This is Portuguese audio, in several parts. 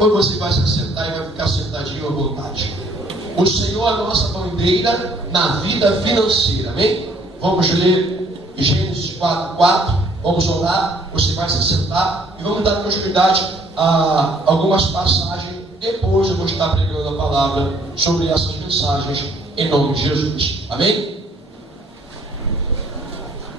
Ou você vai se assentar e vai ficar sentadinho à vontade. O Senhor é a nossa bandeira na vida financeira, amém? Vamos ler Gênesis 4:4, vamos orar, você vai se assentar e vamos dar continuidade a algumas passagens. Depois eu vou estar pregando a palavra sobre essas mensagens em nome de Jesus, amém?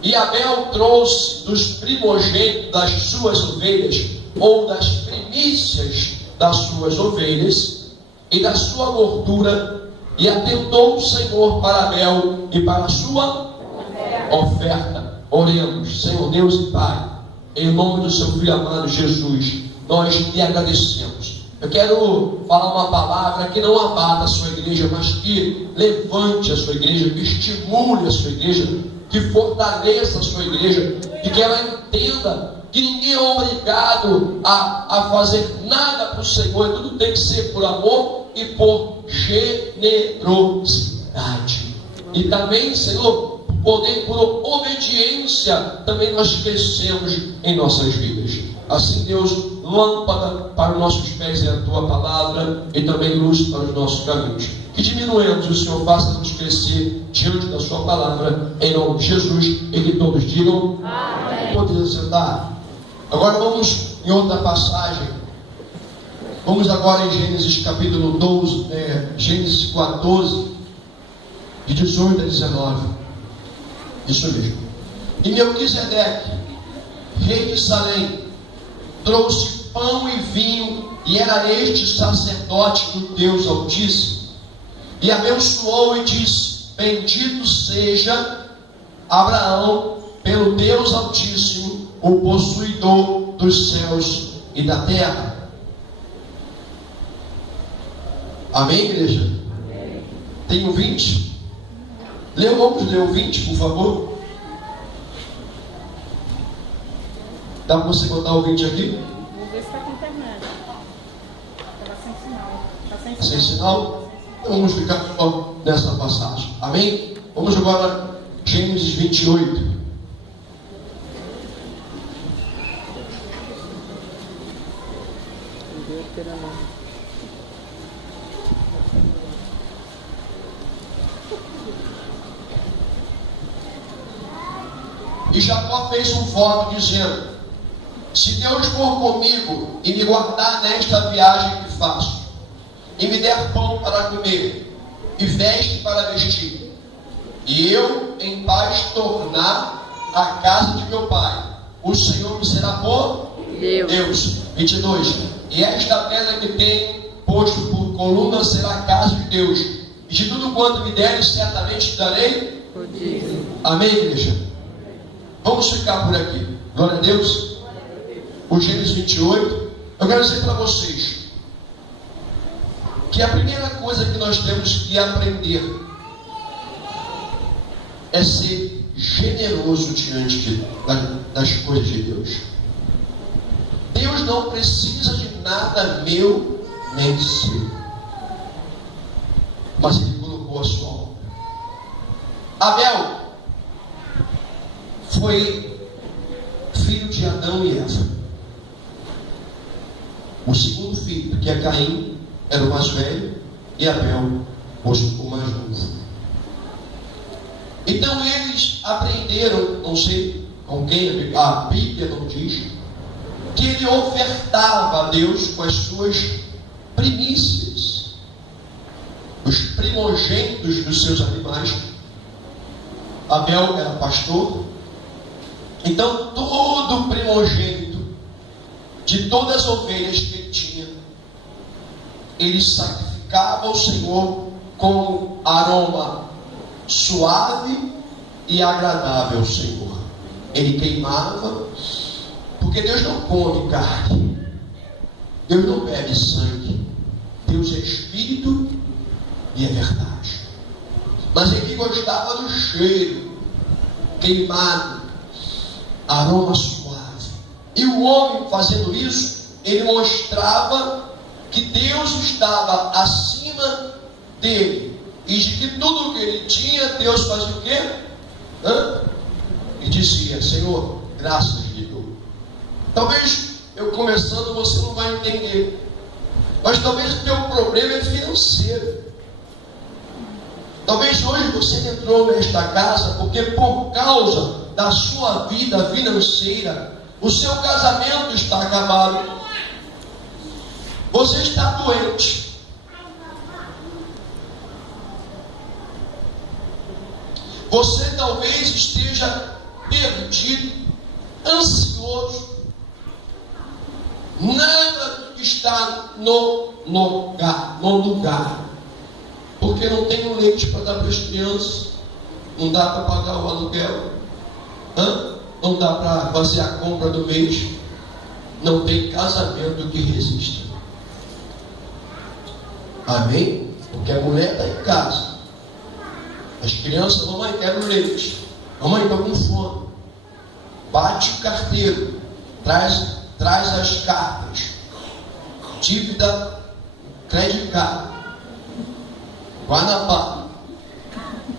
E Abel trouxe dos primogênitos das suas ovelhas, ou das primícias das suas ovelhas, e da sua gordura, e atentou o Senhor para Abel e para a sua oferta. Oremos. Senhor Deus e Pai, em nome do seu Filho amado Jesus, nós te agradecemos. Eu quero falar uma palavra que não abata a sua igreja, mas que levante a sua igreja, que estimule a sua igreja, que fortaleça a sua igreja, e que ela entenda que ninguém é obrigado a fazer nada para o Senhor, e tudo tem que ser por amor e por generosidade. E também, Senhor, poder, por obediência, também nós crescemos em nossas vidas. Assim, Deus, lâmpada para os nossos pés é a tua palavra, e também luz para os nossos caminhos. Que diminuemos, o Senhor faça-nos crescer diante da sua palavra, em nome de Jesus, e que todos digam amém. Podemos sentar. Agora vamos em outra passagem. Vamos agora em Gênesis capítulo 12, Gênesis 14, de 18 a 19. Isso mesmo. E Melquisedeque, rei de Salém, trouxe pão e vinho, e era este sacerdote do Deus Altíssimo. E abençoou e disse: bendito seja Abraão pelo Deus Altíssimo, o possuidor dos céus e da terra. Amém, igreja? Amém. Tem o 20? Vamos ler o 20, por favor. Dá para você botar o 20 aqui? Vou ver se está com internet. Estava sem sinal. Está sem sinal. Sem sinal? Então vamos ficar só nessa passagem. Amém? Vamos agora Gênesis 28. E Jacó fez um voto dizendo: se Deus for comigo e me guardar nesta viagem que faço, e me der pão para comer e veste para vestir, e eu em paz tornar à casa de meu pai, o Senhor me será por Deus. 22. E esta pedra que tem posto por coluna será a casa de Deus, e de tudo quanto me deres certamente te darei. Amém, igreja? Vamos ficar por aqui. Glória a Deus. O Gênesis 28. Eu quero dizer para vocês que a primeira coisa que nós temos que aprender é ser generoso diante das coisas de Deus. Deus não precisa de nada meu nem seu, mas Ele colocou a sua obra. Abel foi filho de Adão e Eva. O segundo filho, que é Caim, era o mais velho, e Abel, o mais novo. Então eles aprenderam, não sei com quem, a Bíblia não diz, que ele ofertava a Deus com as suas primícias, os primogênitos dos seus animais. Abel era pastor, então todo primogênito de todas as ovelhas que ele tinha, ele sacrificava ao Senhor como aroma suave e agradável ao Senhor. Ele queimava, porque Deus não come carne, Deus não bebe sangue, Deus é Espírito e é verdade. Mas ele gostava do cheiro queimado, aroma suave. E o homem fazendo isso, ele mostrava que Deus estava acima dele, e de que tudo que ele tinha, Deus fazia o quê? E dizia: Senhor, graças lhe dou. Talvez eu começando, você não vai entender, Mas talvez o teu problema é financeiro. Talvez hoje você entrou nesta casa porque por causa da sua vida financeira, o seu casamento está acabado. Você está doente. Você talvez esteja perdido, ansioso. Nada está no lugar. Porque não tem um leite para dar para as crianças. Não dá para pagar o aluguel. Não dá para fazer a compra do mês. Não tem casamento que resista. Amém? Porque a mulher está em casa. As crianças, mamãe, quero leite. Mamãe, estou com fome. Bate o carteiro. Traz as cartas. Dívida, crédito card. Guanabara.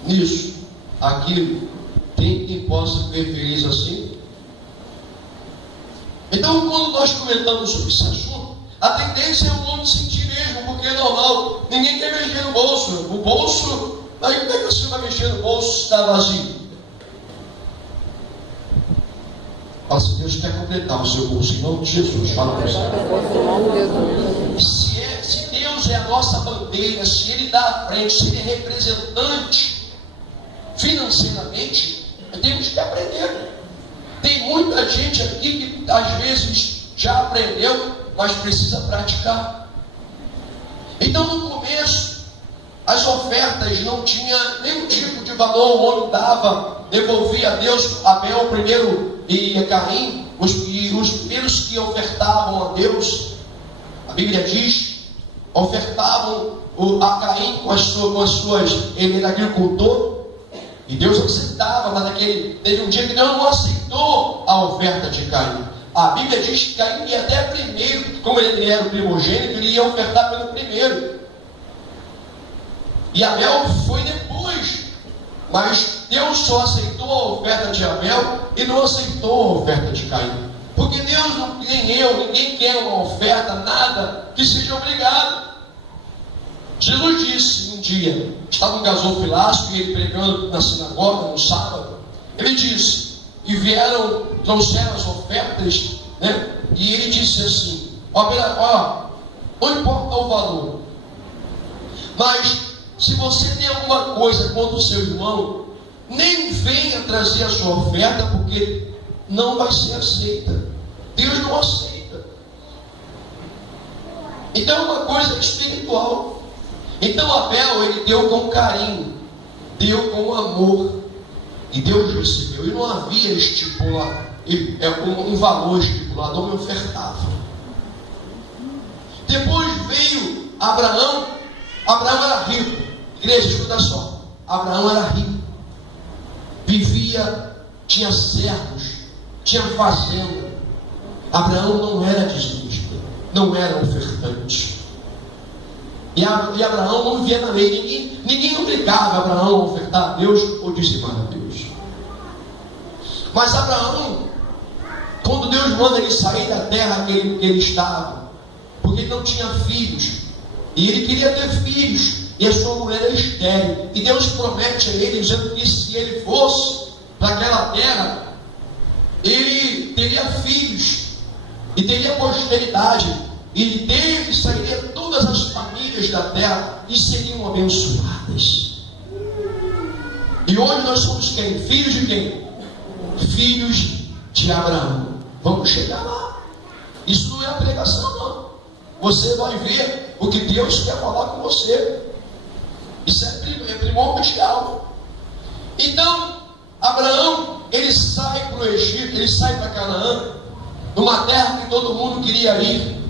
Nisso, aquilo. Tem quem possa viver feliz assim? Então, quando nós comentamos sobre esse assunto, a tendência é o homem sentir mesmo, porque é normal. Ninguém quer mexer no bolso. O bolso, aí como é que você vai mexer no bolso se está vazio? Se Deus quer completar o seu bolso, em nome de Jesus, fala para você. Se Deus é a nossa bandeira, se Ele dá à frente, se Ele é representante financeiramente, temos que aprender. Tem muita gente aqui que às vezes já aprendeu, mas precisa praticar. Então, no começo, as ofertas não tinham nenhum tipo de valor. O homem dava, devolvia a Deus. Abel primeiro e Caim, os primeiros que ofertavam a Deus, a Bíblia diz, ofertavam a Caim com as suas, ele era agricultor, e Deus aceitava, mas teve um dia que Deus não aceitou a oferta de Caim. A Bíblia diz que Caim ia até primeiro, como ele era o primogênito, ele ia ofertar pelo primeiro. E Abel foi depois. Mas Deus só aceitou a oferta de Abel e não aceitou a oferta de Caim. Porque Deus, ninguém quer uma oferta, nada que seja obrigado. Jesus disse um dia, estava um gasofilácio e ele pregando na sinagoga no sábado, ele disse, e trouxeram as ofertas, né? E ele disse assim, não importa o valor, mas se você tem alguma coisa contra o seu irmão, nem venha trazer a sua oferta, porque não vai ser aceita. Deus não aceita. Então é uma coisa espiritual. Então Abel, ele deu com carinho, deu com amor, e Deus recebeu. E não havia um valor estipulado, não me ofertava. Depois veio Abraão. Abraão era rico. Igreja, escuta só. Abraão era rico. Vivia, tinha servos, tinha fazenda. Abraão não era dizimista, não era ofertante. E Abraão não vivia na lei. Ninguém obrigava Abraão a ofertar a Deus ou dizimar a Deus. Mas Abraão, quando Deus manda ele sair da terra que ele estava, porque ele não tinha filhos, e ele queria ter filhos, e a sua mulher era estéril, e Deus promete a ele, dizendo que se ele fosse para aquela terra, ele teria filhos, e teria posteridade, e dele sairia todas as famílias da terra, e seriam abençoadas. E hoje nós somos quem? Filhos de quem? Filhos de Abraão. Vamos chegar lá. Isso não é a pregação, não. Você vai ver o que Deus quer falar com você. Isso é primordial. Então, Abraão, ele sai para o Egito, ele sai para Canaã, numa terra que todo mundo queria ir.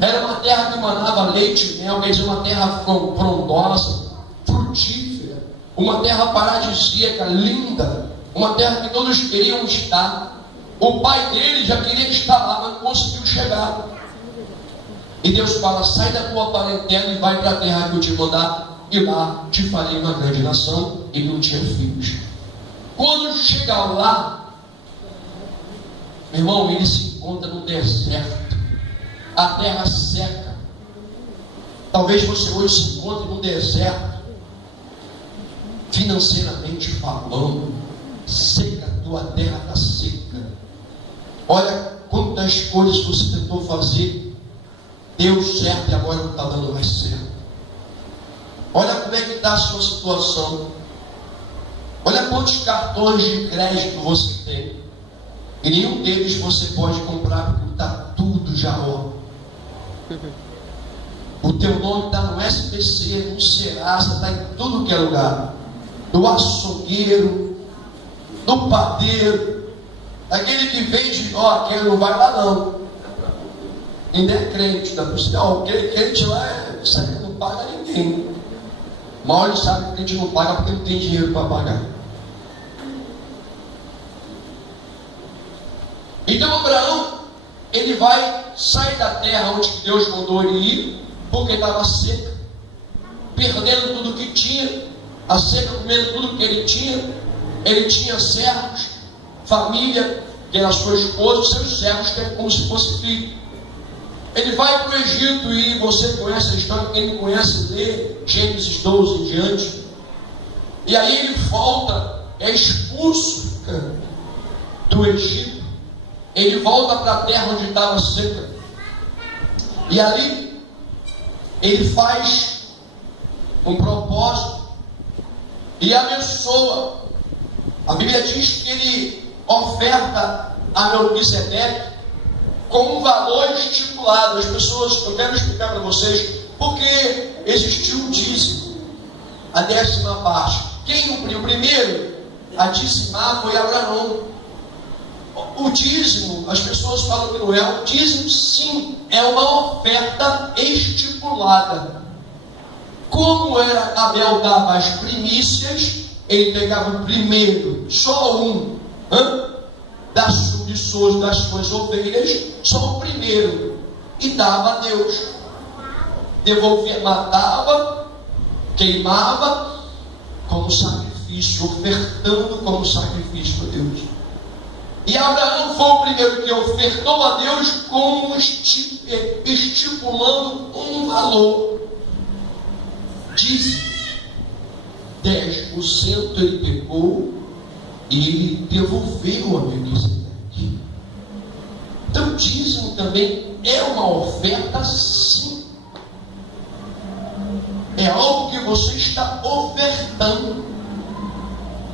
Era uma terra que manava leite e mel, quer dizer, uma terra frondosa, frutífera, uma terra paradisíaca, linda, uma terra que todos queriam estar. O pai dele já queria estar lá, mas não conseguiu chegar. E Deus fala: sai da tua parentela e vai para a terra que eu te mandar, e lá te farei uma grande nação. E não tinha filhos. Quando chega lá, meu irmão, ele se encontra no deserto, a terra seca, Talvez você hoje se encontre no deserto, financeiramente falando, seca, tua terra está seca. Olha quantas coisas você tentou fazer, deu certo e agora não está dando mais certo. Olha como é que está a sua situação. Olha quantos cartões de crédito você tem. E nenhum deles você pode comprar porque está tudo já ó. O teu nome está no SBC, no Serasa, está em tudo que é lugar. Do açougueiro, do padeiro, aquele que vende, ó, aquele não vai lá não. Ainda é crente, da polícia, ó, aquele crente lá não paga ninguém. Mal ele sabe que a gente não paga porque não tem dinheiro para pagar. Então Abraão, ele vai sair da terra onde Deus mandou ele ir, porque estava seca, perdendo tudo que tinha, a seca comendo tudo que ele tinha servos, família, que era sua esposa, seus servos, que era como se fosse filho. Ele vai para o Egito e você conhece a história, quem não conhece, lê Gênesis 12 em diante. E aí ele volta, é expulso do Egito. Ele volta para a terra onde estava seca. E ali ele faz um propósito e abençoa. A Bíblia diz que ele oferta a Melquisedeque com um valor estipulado. As pessoas, eu quero explicar para vocês porque existiu um dízimo, a 10ª parte. Quem o primeiro a dizimar foi Abraão. O dízimo, as pessoas falam que não é. O dízimo, sim, é uma oferta estipulada. Como era Abel dava as primícias, ele pegava o primeiro, só um, das suas ovelhas, só o primeiro, e dava a Deus. Devolvia, matava, queimava como sacrifício, ofertando como sacrifício a Deus. E Abraão foi o primeiro que ofertou a Deus como estipulando um valor. Diz 10% ele pegou e ele devolveu a Melquisedeque. Então o dízimo também é uma oferta, sim. É algo que você está ofertando.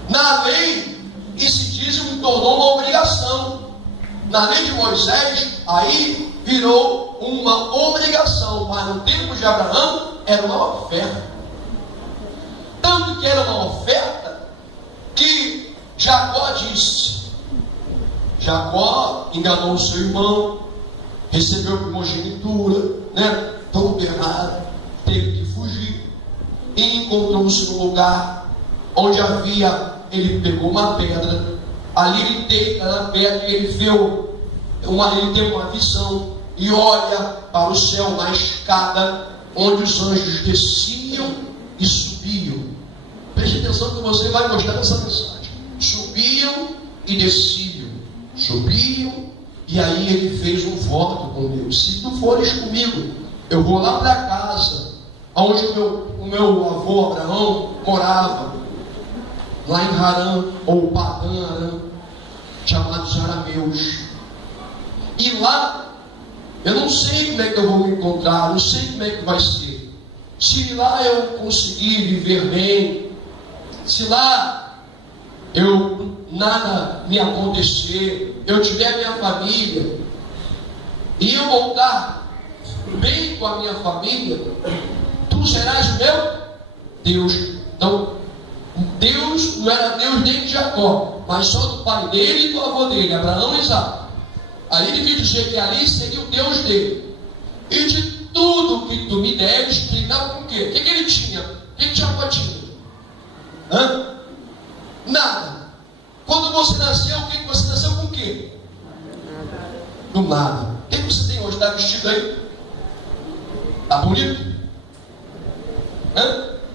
Na lei, esse dízimo tornou uma obrigação. Na lei de Moisés, aí virou uma obrigação, mas no tempo de Abraão era uma oferta. Tanto que era uma oferta que Jacó disse. Jacó enganou o seu irmão, recebeu primogenitura, todo errado, teve que fugir e encontrou-se no lugar onde ele pegou uma pedra, ali ele deita na pedra e ele teve uma visão e olha para o céu, na escada onde os anjos desciam e subiam. Preste atenção que você vai gostar dessa mensagem. Subiam e desciam, subiam, e aí ele fez um voto com Deus: se tu fores comigo, eu vou lá para casa onde o meu avô Abraão morava, lá em Harã, ou Padã Arã, chamados arameus. E lá, eu não sei como é que eu vou me encontrar, não sei como é que vai ser. Se lá eu conseguir viver bem, se lá nada me acontecer, eu tiver minha família, e eu voltar bem com a minha família, tu serás o meu Deus. Então, Deus não era Deus nem de Jacó, mas só do pai dele e do avô dele, Abraão e Isaac. Aí ele quis dizer que ali seria o Deus dele. E de tudo que tu me deres, tu dava com o quê? O que ele tinha? O que Jacó tinha? Nada. Quando você nasceu, você nasceu com o quê? Do nada. O que você tem hoje? Está vestido aí? Está bonito?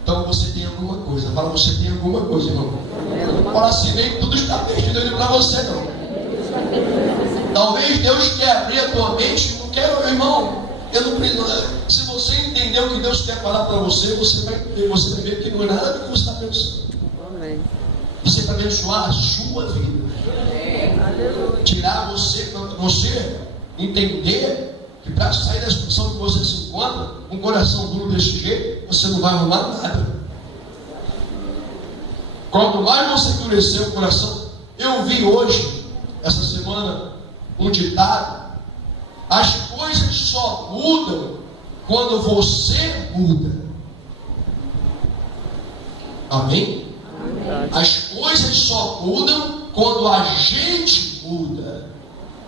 Então você tem alguma coisa. Fala, você tem alguma coisa, irmão. Fala assim, nem tudo está perdido ali para você, não. Talvez Deus quer abrir a tua mente. Não quero, irmão. Eu não preciso. Se você entender o que Deus quer falar para você, você vai ver que não é nada do que você está pensando. Amém. Você vai abençoar a sua vida. Tirar você entender que para sair da situação que você se encontra, com um coração duro desse jeito, você não vai arrumar nada. Quanto mais você endurecer o coração, eu vi hoje, essa semana, um ditado: as coisas só mudam quando você muda. Amém? As coisas só mudam quando a gente muda.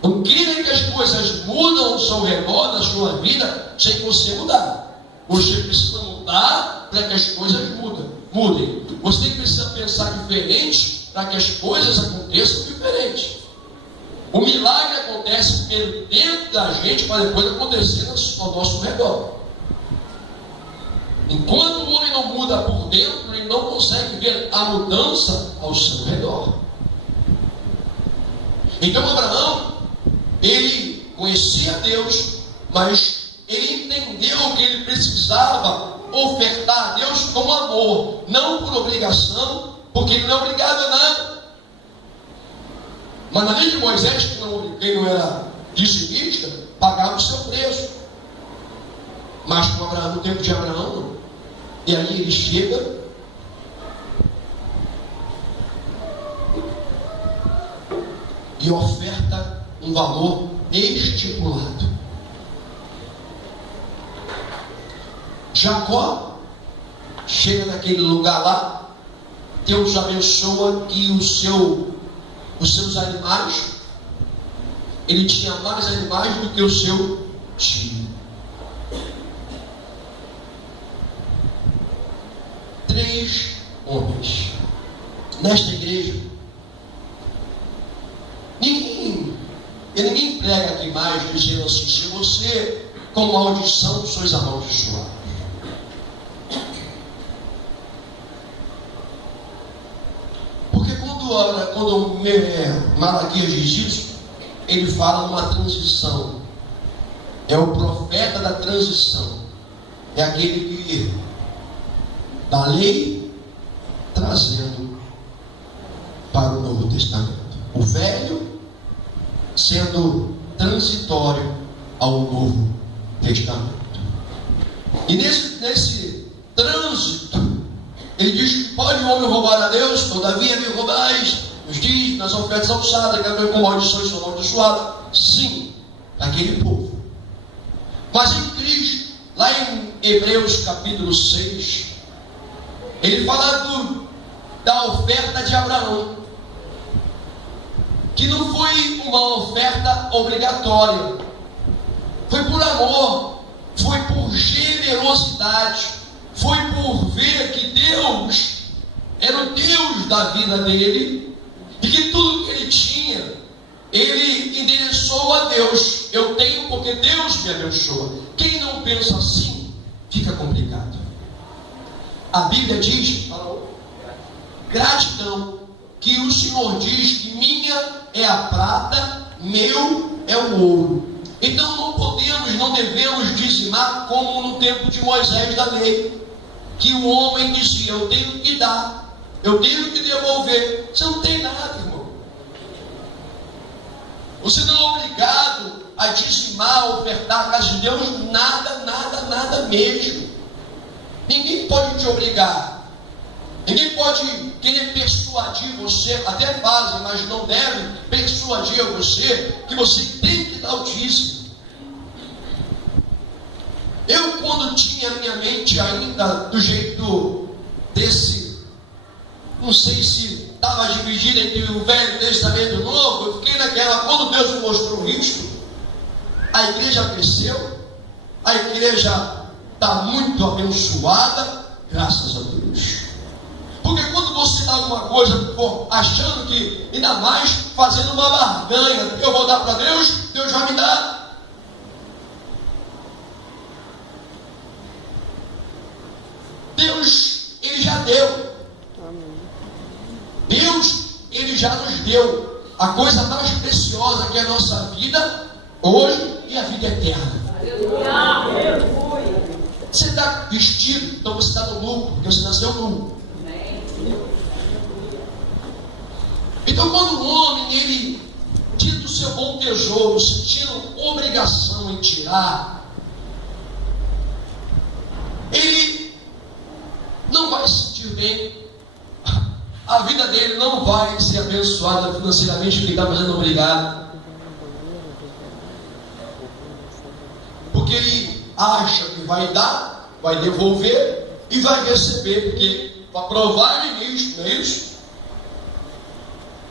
Não queira que as coisas mudam ao seu redor, na sua vida, sem você mudar. Você precisa mudar para que as coisas mudem. Você precisa pensar diferente para que as coisas aconteçam diferente. O milagre acontece dentro da gente para depois acontecer ao nosso redor. Enquanto o homem não muda por dentro, ele não consegue ver a mudança ao seu redor. Então Abraão, ele conhecia Deus, mas ele entendeu que ele precisava ofertar a Deus com amor, não por obrigação, porque ele não é obrigado a nada. Mas na lei de Moisés, quem não era dizimista, pagava o seu preço. Mas com Abraão, no tempo de Abraão, e aí ele chega e oferta um valor estipulado. Jacó chega naquele lugar lá, Deus abençoa que os seus animais, ele tinha mais animais do que o seu tio. 3 homens. Nesta igreja, ninguém prega aqui mais dizendo assim: se você com maldição sois amaldiçoados. Porque quando Malaquias diz isso, ele fala uma transição. É o profeta da transição. É aquele que da lei trazendo para o Novo Testamento. O velho sendo transitório ao Novo Testamento. E nesse trânsito, ele diz: pode o homem roubar a Deus? Todavia me roubais nos dízimos, nas ofertas alçadas, que eu com maldições sou amaldiçoado. Sim, aquele povo. Mas em Cristo, lá em Hebreus capítulo 6, ele fala da oferta de Abraão, que não foi uma oferta obrigatória, foi por amor, foi por generosidade, foi por ver que Deus era o Deus da vida dele, e que tudo que ele tinha, ele endereçou a Deus. Eu tenho porque Deus me abençoa. Quem não pensa assim, fica complicado. A Bíblia diz, gratidão, que o Senhor diz que minha é a prata, meu é o ouro. Então não devemos dizimar como no tempo de Moisés da lei, que o homem dizia: eu tenho que dar, eu tenho que devolver. Você não tem nada, irmão. Você não é obrigado a dizimar, a ofertar a casa de Deus, nada mesmo. Ninguém pode te obrigar. Ninguém pode querer persuadir você, até fazem, mas não devem persuadir a você que você tem que dar o dízimo. Eu, quando tinha a minha mente ainda do jeito desse, não sei se estava dividida entre o Velho Testamento e o Novo, eu fiquei naquela, quando Deus me mostrou isso, a igreja cresceu, a igreja está muito abençoada, graças a Deus. Porque quando você dá alguma coisa, achando que, ainda mais fazendo uma barganha, eu vou dar para Deus, Deus vai me dar. Deus, Ele já deu. Deus, Ele já nos deu a coisa mais preciosa que é a nossa vida hoje e a vida eterna. Você está vestido, então você está no lucro, porque você nasceu nu. Então, quando o homem, ele tira do seu bom tesouro, sentindo obrigação em tirar, ele não vai se sentir bem, a vida dele não vai ser abençoada financeiramente, porque ele está fazendo obrigado, porque ele acha que vai dar, vai devolver e vai receber, porque para provar nisso, não é isso?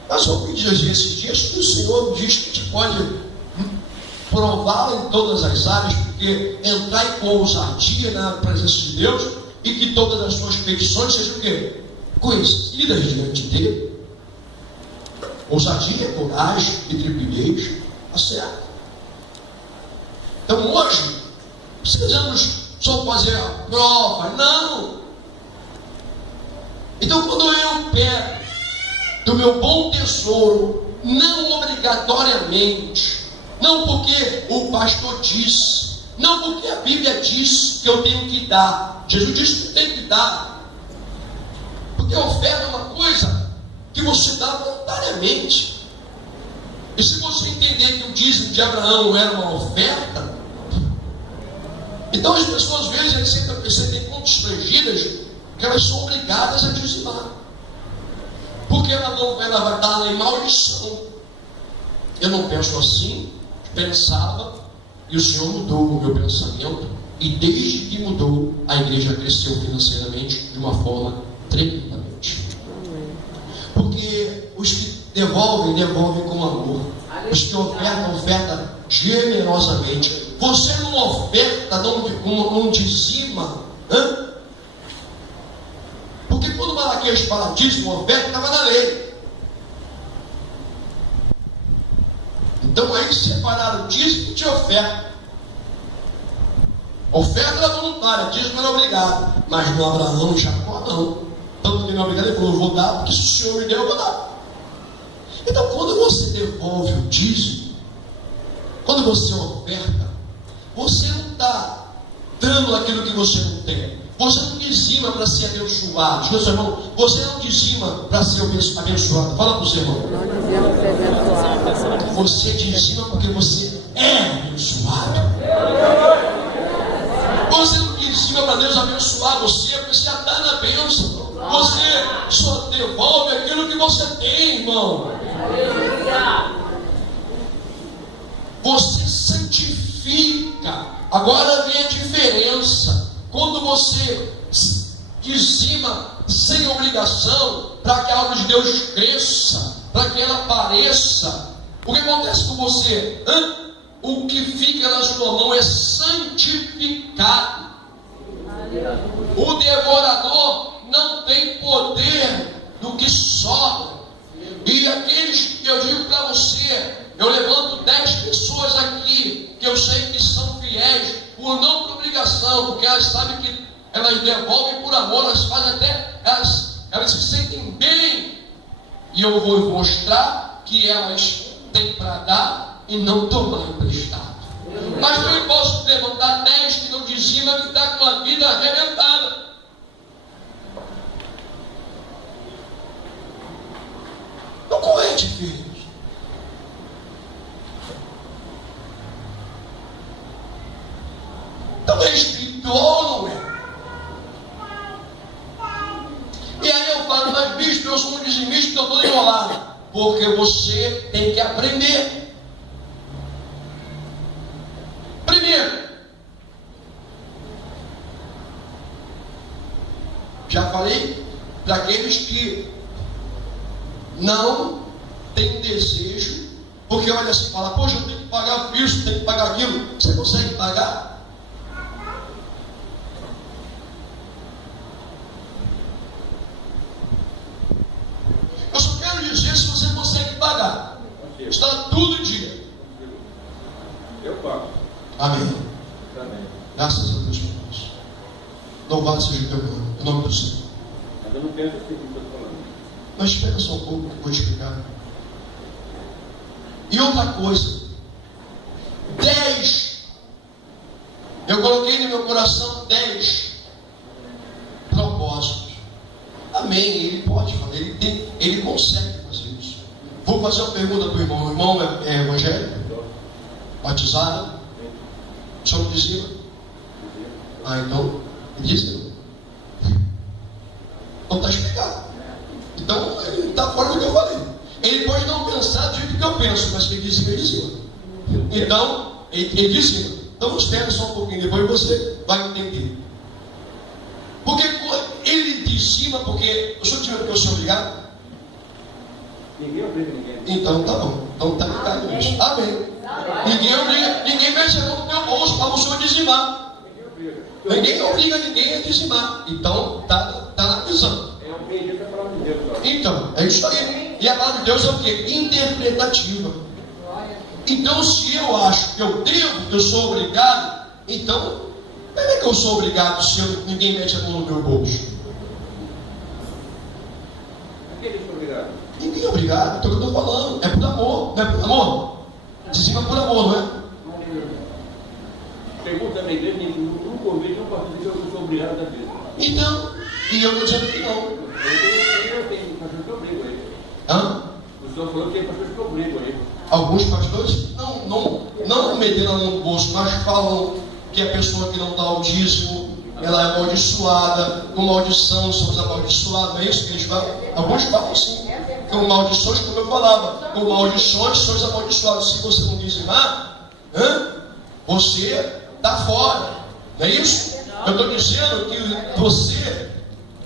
Mas eu ouvi dizer esses dias que o Senhor diz que a gente pode prová-la em todas as áreas, porque entrar com ousadia na presença de Deus e que todas as suas petições sejam o quê? Conhecidas diante dele. Ousadia, coragem, intrepidez, tá certo? Então hoje, precisamos só fazer a prova, não. Então quando eu pego do meu bom tesouro, não obrigatoriamente, não porque o pastor disse, não porque a Bíblia diz que eu tenho que dar. Jesus disse que tem que dar, porque a oferta é uma coisa que você dá voluntariamente. E se você entender que o dízimo de Abraão era uma oferta, então as pessoas às vezes se sentem constrangidas que elas são obrigadas a dizimar, porque ela vai estar em maldição. Eu não penso assim, pensava, e o Senhor mudou o meu pensamento, e desde que mudou, a igreja cresceu financeiramente de uma forma tremendamente. Porque os que devolvem com amor. Os que ofertam generosamente. Você não oferta, não dizima, porque quando Malaquias fala dízimo, oferta, estava na lei. Então aí separaram dízimo de oferta. Oferta era voluntária, dízimo era obrigado. Mas no Abraão e Jacó não. Tanto que não é obrigado, ele falou: eu vou dar, porque se o Senhor me deu, eu vou dar. Então quando você devolve o dízimo, quando você oferta, você não está dando aquilo que você não tem. Você não dizima para ser abençoado. Escuta, seu irmão, você não dizima para ser abençoado. Fala para o seu irmão. Você dizima porque você é abençoado. Você não dizima para Deus abençoar você, porque você já está na bênção. Você só devolve aquilo que você tem, irmão. Você santifica. Agora vem a diferença. Quando você dizima sem obrigação, para que a obra de Deus cresça, para que ela apareça, o que acontece com você? O que fica na sua mão é santificado. O devorador não tem poder do que sobra. E aqueles que eu digo para você, eu levanto 10 pessoas aqui, que eu sei que são fiéis, não por obrigação, porque elas sabem que elas devolvem por amor, elas fazem até, elas se sentem bem. E eu vou mostrar que elas têm para dar e não tomar emprestado. Mas eu posso levantar 10 que não dizima, que está com a vida arrebentada. Não correte, filhos. Então é espiritual, não é? E aí eu falo: mas bispo, eu sou um dizimista, eu estou enrolado. Porque você tem que aprender. Primeiro, já falei para aqueles que não têm desejo, porque olha assim, fala: poxa, eu tenho que pagar isso, tenho que pagar aquilo. Você consegue pagar? Eu só quero dizer se você consegue pagar. Está tudo em dia. Eu pago. Amém. Amém. Graças a Deus por isso. Louvado seja o teu nome, em nome do Senhor. Mas eu não penso assim como estou falando. Mas espera só um pouco que eu vou explicar. E outra coisa, 10 Eu coloquei no meu coração 10 propósitos. Amém, ele pode fazer, ele consegue fazer isso. Vou fazer uma pergunta para o irmão. O irmão é evangélico? Batizado? O senhor dizia? Então, ele dizia. Não está explicado. Então, ele está fora do que eu falei. Ele pode não pensar do jeito que eu penso, mas ele dizia. Então, ele dizia. Então, espere só um pouquinho, depois você vai entender. Porque ele dizia, porque o senhor tinha que eu sou obrigado? Ninguém obriga ninguém. Então, tá bom. Então, está ligado nisso. Amém. Ninguém obriga, ninguém mexe no teu bolso para o senhor dizimar. Ninguém obriga ninguém a dizimar. Então, tá na visão. É obediência à palavra de Deus. Então, é isso aí. E a palavra de Deus é o quê? Interpretativa. Então, se eu acho que eu devo, que eu sou obrigado, então, como é que eu sou obrigado se ninguém mete a mão no meu bolso? Quem diz obrigado? Ninguém é obrigado, então eu estou falando. É por amor, não é por amor? Dizima por amor, não é? Pergunta na igreja, no convite, não posso dizer que eu sou obrigado a Deus. Então, e eu estou dizendo que não. Eu tenho pastor que eu obrigo ele. Hã? O senhor falou que tem pastor que eu obrigo ele. Alguns pastores não meteram a mão no bolso, mas falam que a pessoa que não dá o dízimo, ela é amaldiçoada, com maldição somos amaldiçoados, não é isso que eles falam? Alguns falam sim, com maldições, como eu falava, com maldições sois amaldiçoados. Se você não dizimar, você está fora, não é isso? Eu estou dizendo que você,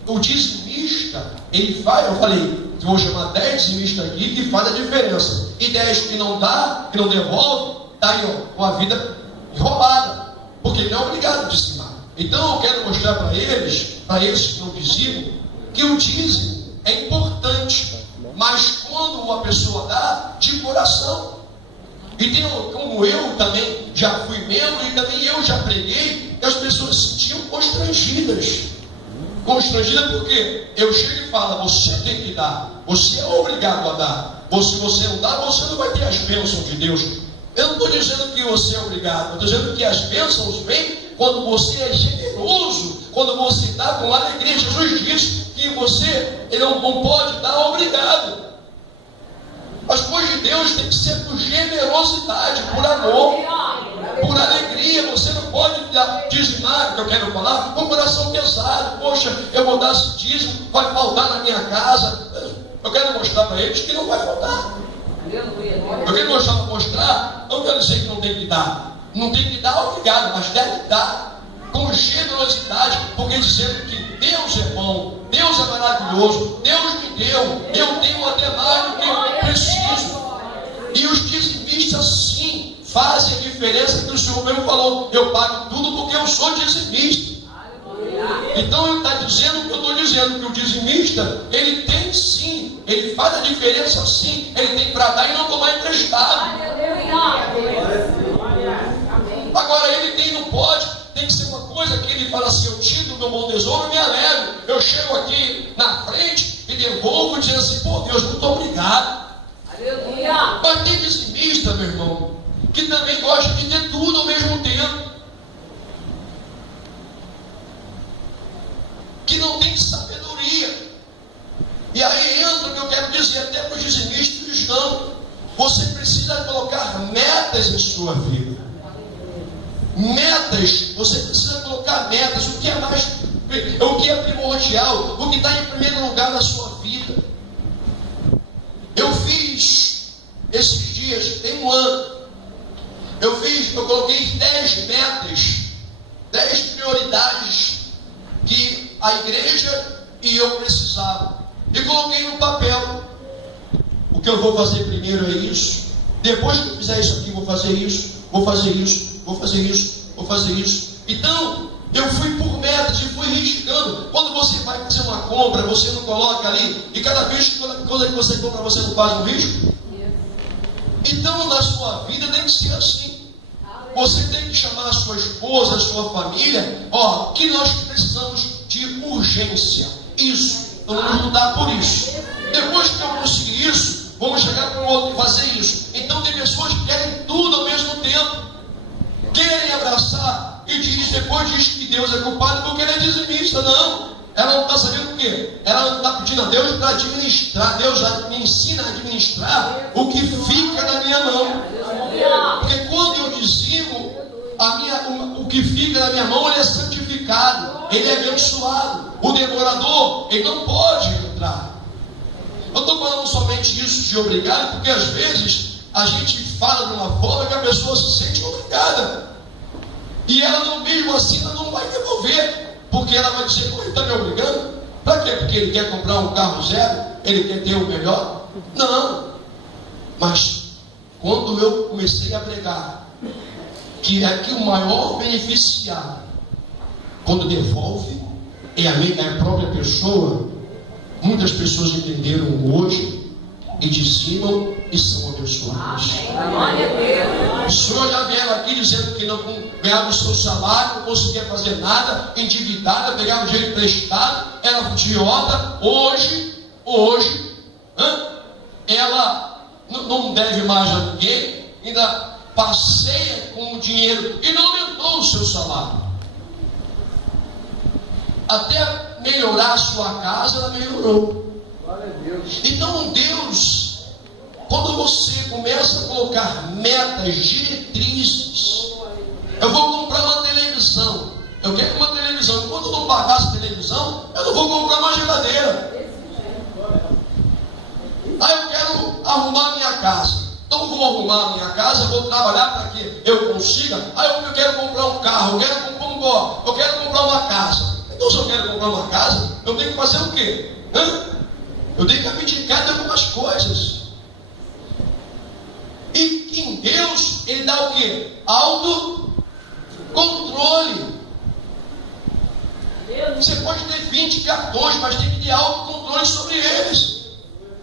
o dizimista, ele faz, eu falei, vou chamar 10 dizimistas aqui que faz a diferença. E 10 que não dá, que não devolve, está aí, ó, com a vida roubada. Porque ele não é obrigado a dizimar. Então eu quero mostrar para eles que não dizimam, que o dízimo é importante. Mas quando uma pessoa dá, de coração. E tem, como eu também já fui membro, e também eu já preguei, que as pessoas se sentiam constrangidas. Constrangida porque eu chego e falo, você tem que dar, você é obrigado a dar. Ou se você não dá, você não vai ter as bênçãos de Deus. Eu não estou dizendo que você é obrigado, eu estou dizendo que as bênçãos vêm quando você é generoso, quando você dá com alegria. Jesus disse que você não pode dar obrigado. As coisas de Deus tem que ser por generosidade, por amor, por alegria. Você não pode dizimar, que eu quero falar, com o coração pesado. Poxa, eu vou dar esse dízimo, vai faltar na minha casa. Eu quero mostrar para eles que não vai faltar. Eu quero mostrar, não quero dizer que não tem que dar. Não tem que dar obrigado, mas deve dar com generosidade, porque dizendo que Deus é bom, Deus é maravilhoso, Deus me deu, eu tenho até mais do que eu preciso. E os dizimistas sim fazem a diferença que o Senhor mesmo falou. Eu pago tudo porque eu sou dizimista. Então ele está dizendo o que eu estou dizendo, que o dizimista, ele tem sim, ele faz a diferença sim, ele tem para dar e não tomar emprestado. Agora ele tem, não pode, tem que ser uma coisa que ele fala assim, eu tiro do meu bom tesouro e me alegro. Eu chego aqui na frente e devolvo dizendo assim, pô Deus, muito obrigado. Mas tem dizimista, meu irmão, que também gosta de ter tudo ao mesmo tempo. Que não tem sabedoria. E aí entra o que eu quero dizer até para os dizimistas cristãos. Você precisa colocar metas em sua vida. Metas, você precisa colocar metas. O que é mais, o que é primordial, o que está em primeiro lugar na sua vida. Eu fiz esses dias, tem um ano, eu coloquei 10 metas, 10 prioridades que a igreja e eu precisava. E coloquei no papel. O que eu vou fazer primeiro é isso. Depois que eu fizer isso aqui, vou fazer isso, vou fazer isso, vou fazer isso, vou fazer isso. Então, eu fui por metas e fui riscando. Quando você vai fazer uma compra, você não coloca ali. E cada vez que você compra, você não faz um risco. Então, na sua vida tem que ser assim. Você tem que chamar a sua esposa, a sua família. Ó, que nós precisamos de urgência. Isso. Então vamos lutar por isso. Depois que eu conseguir isso, vamos chegar para o outro e fazer isso. Então tem pessoas que querem tudo ao mesmo tempo. Querem abraçar e depois diz que Deus é culpado porque ele é dizimista. Não. Ela não está sabendo o quê? Ela não está pedindo a Deus para administrar. Deus já me ensina a administrar o que fica na minha mão. Porque quando eu dizimo, o que fica na minha mão, ele é santificado, ele é abençoado. O devorador, ele não pode entrar. Eu estou falando somente isso de obrigado, porque às vezes a gente fala de uma forma que a pessoa se sente obrigada. E ela não, mesmo assim, ela não vai devolver. Porque ela vai dizer, pô, ele está me obrigando? Para quê? Porque ele quer comprar um carro zero? Ele quer ter o melhor? Não. Mas quando eu comecei a pregar que é que o maior beneficiário, quando devolve, é a própria pessoa, muitas pessoas entenderam hoje e dizimam e são abençoadas. Os senhores já vieram aqui dizendo que não ganhava o seu salário, não conseguia fazer nada, endividada, pegava dinheiro emprestado, era idiota. Hoje, ela não deve mais a ninguém, ainda passeia com o dinheiro e não aumentou o seu salário. Até melhorar a sua casa, ela melhorou. Então Deus, quando você começa a colocar metas, diretrizes, eu vou comprar uma televisão, eu quero uma televisão, enquanto eu não pagar essa televisão, eu não vou comprar uma geladeira. Aí eu quero arrumar minha casa, então vou arrumar a minha casa, vou trabalhar para que eu consiga. Aí eu quero comprar um carro, eu quero comprar uma casa. Então se eu quero comprar uma casa, eu tenho que fazer o quê? Eu tenho que abdicar de algumas coisas. E em Deus, Ele dá o quê? Autocontrole. Você pode ter 20 cartões, mas tem que ter autocontrole sobre eles.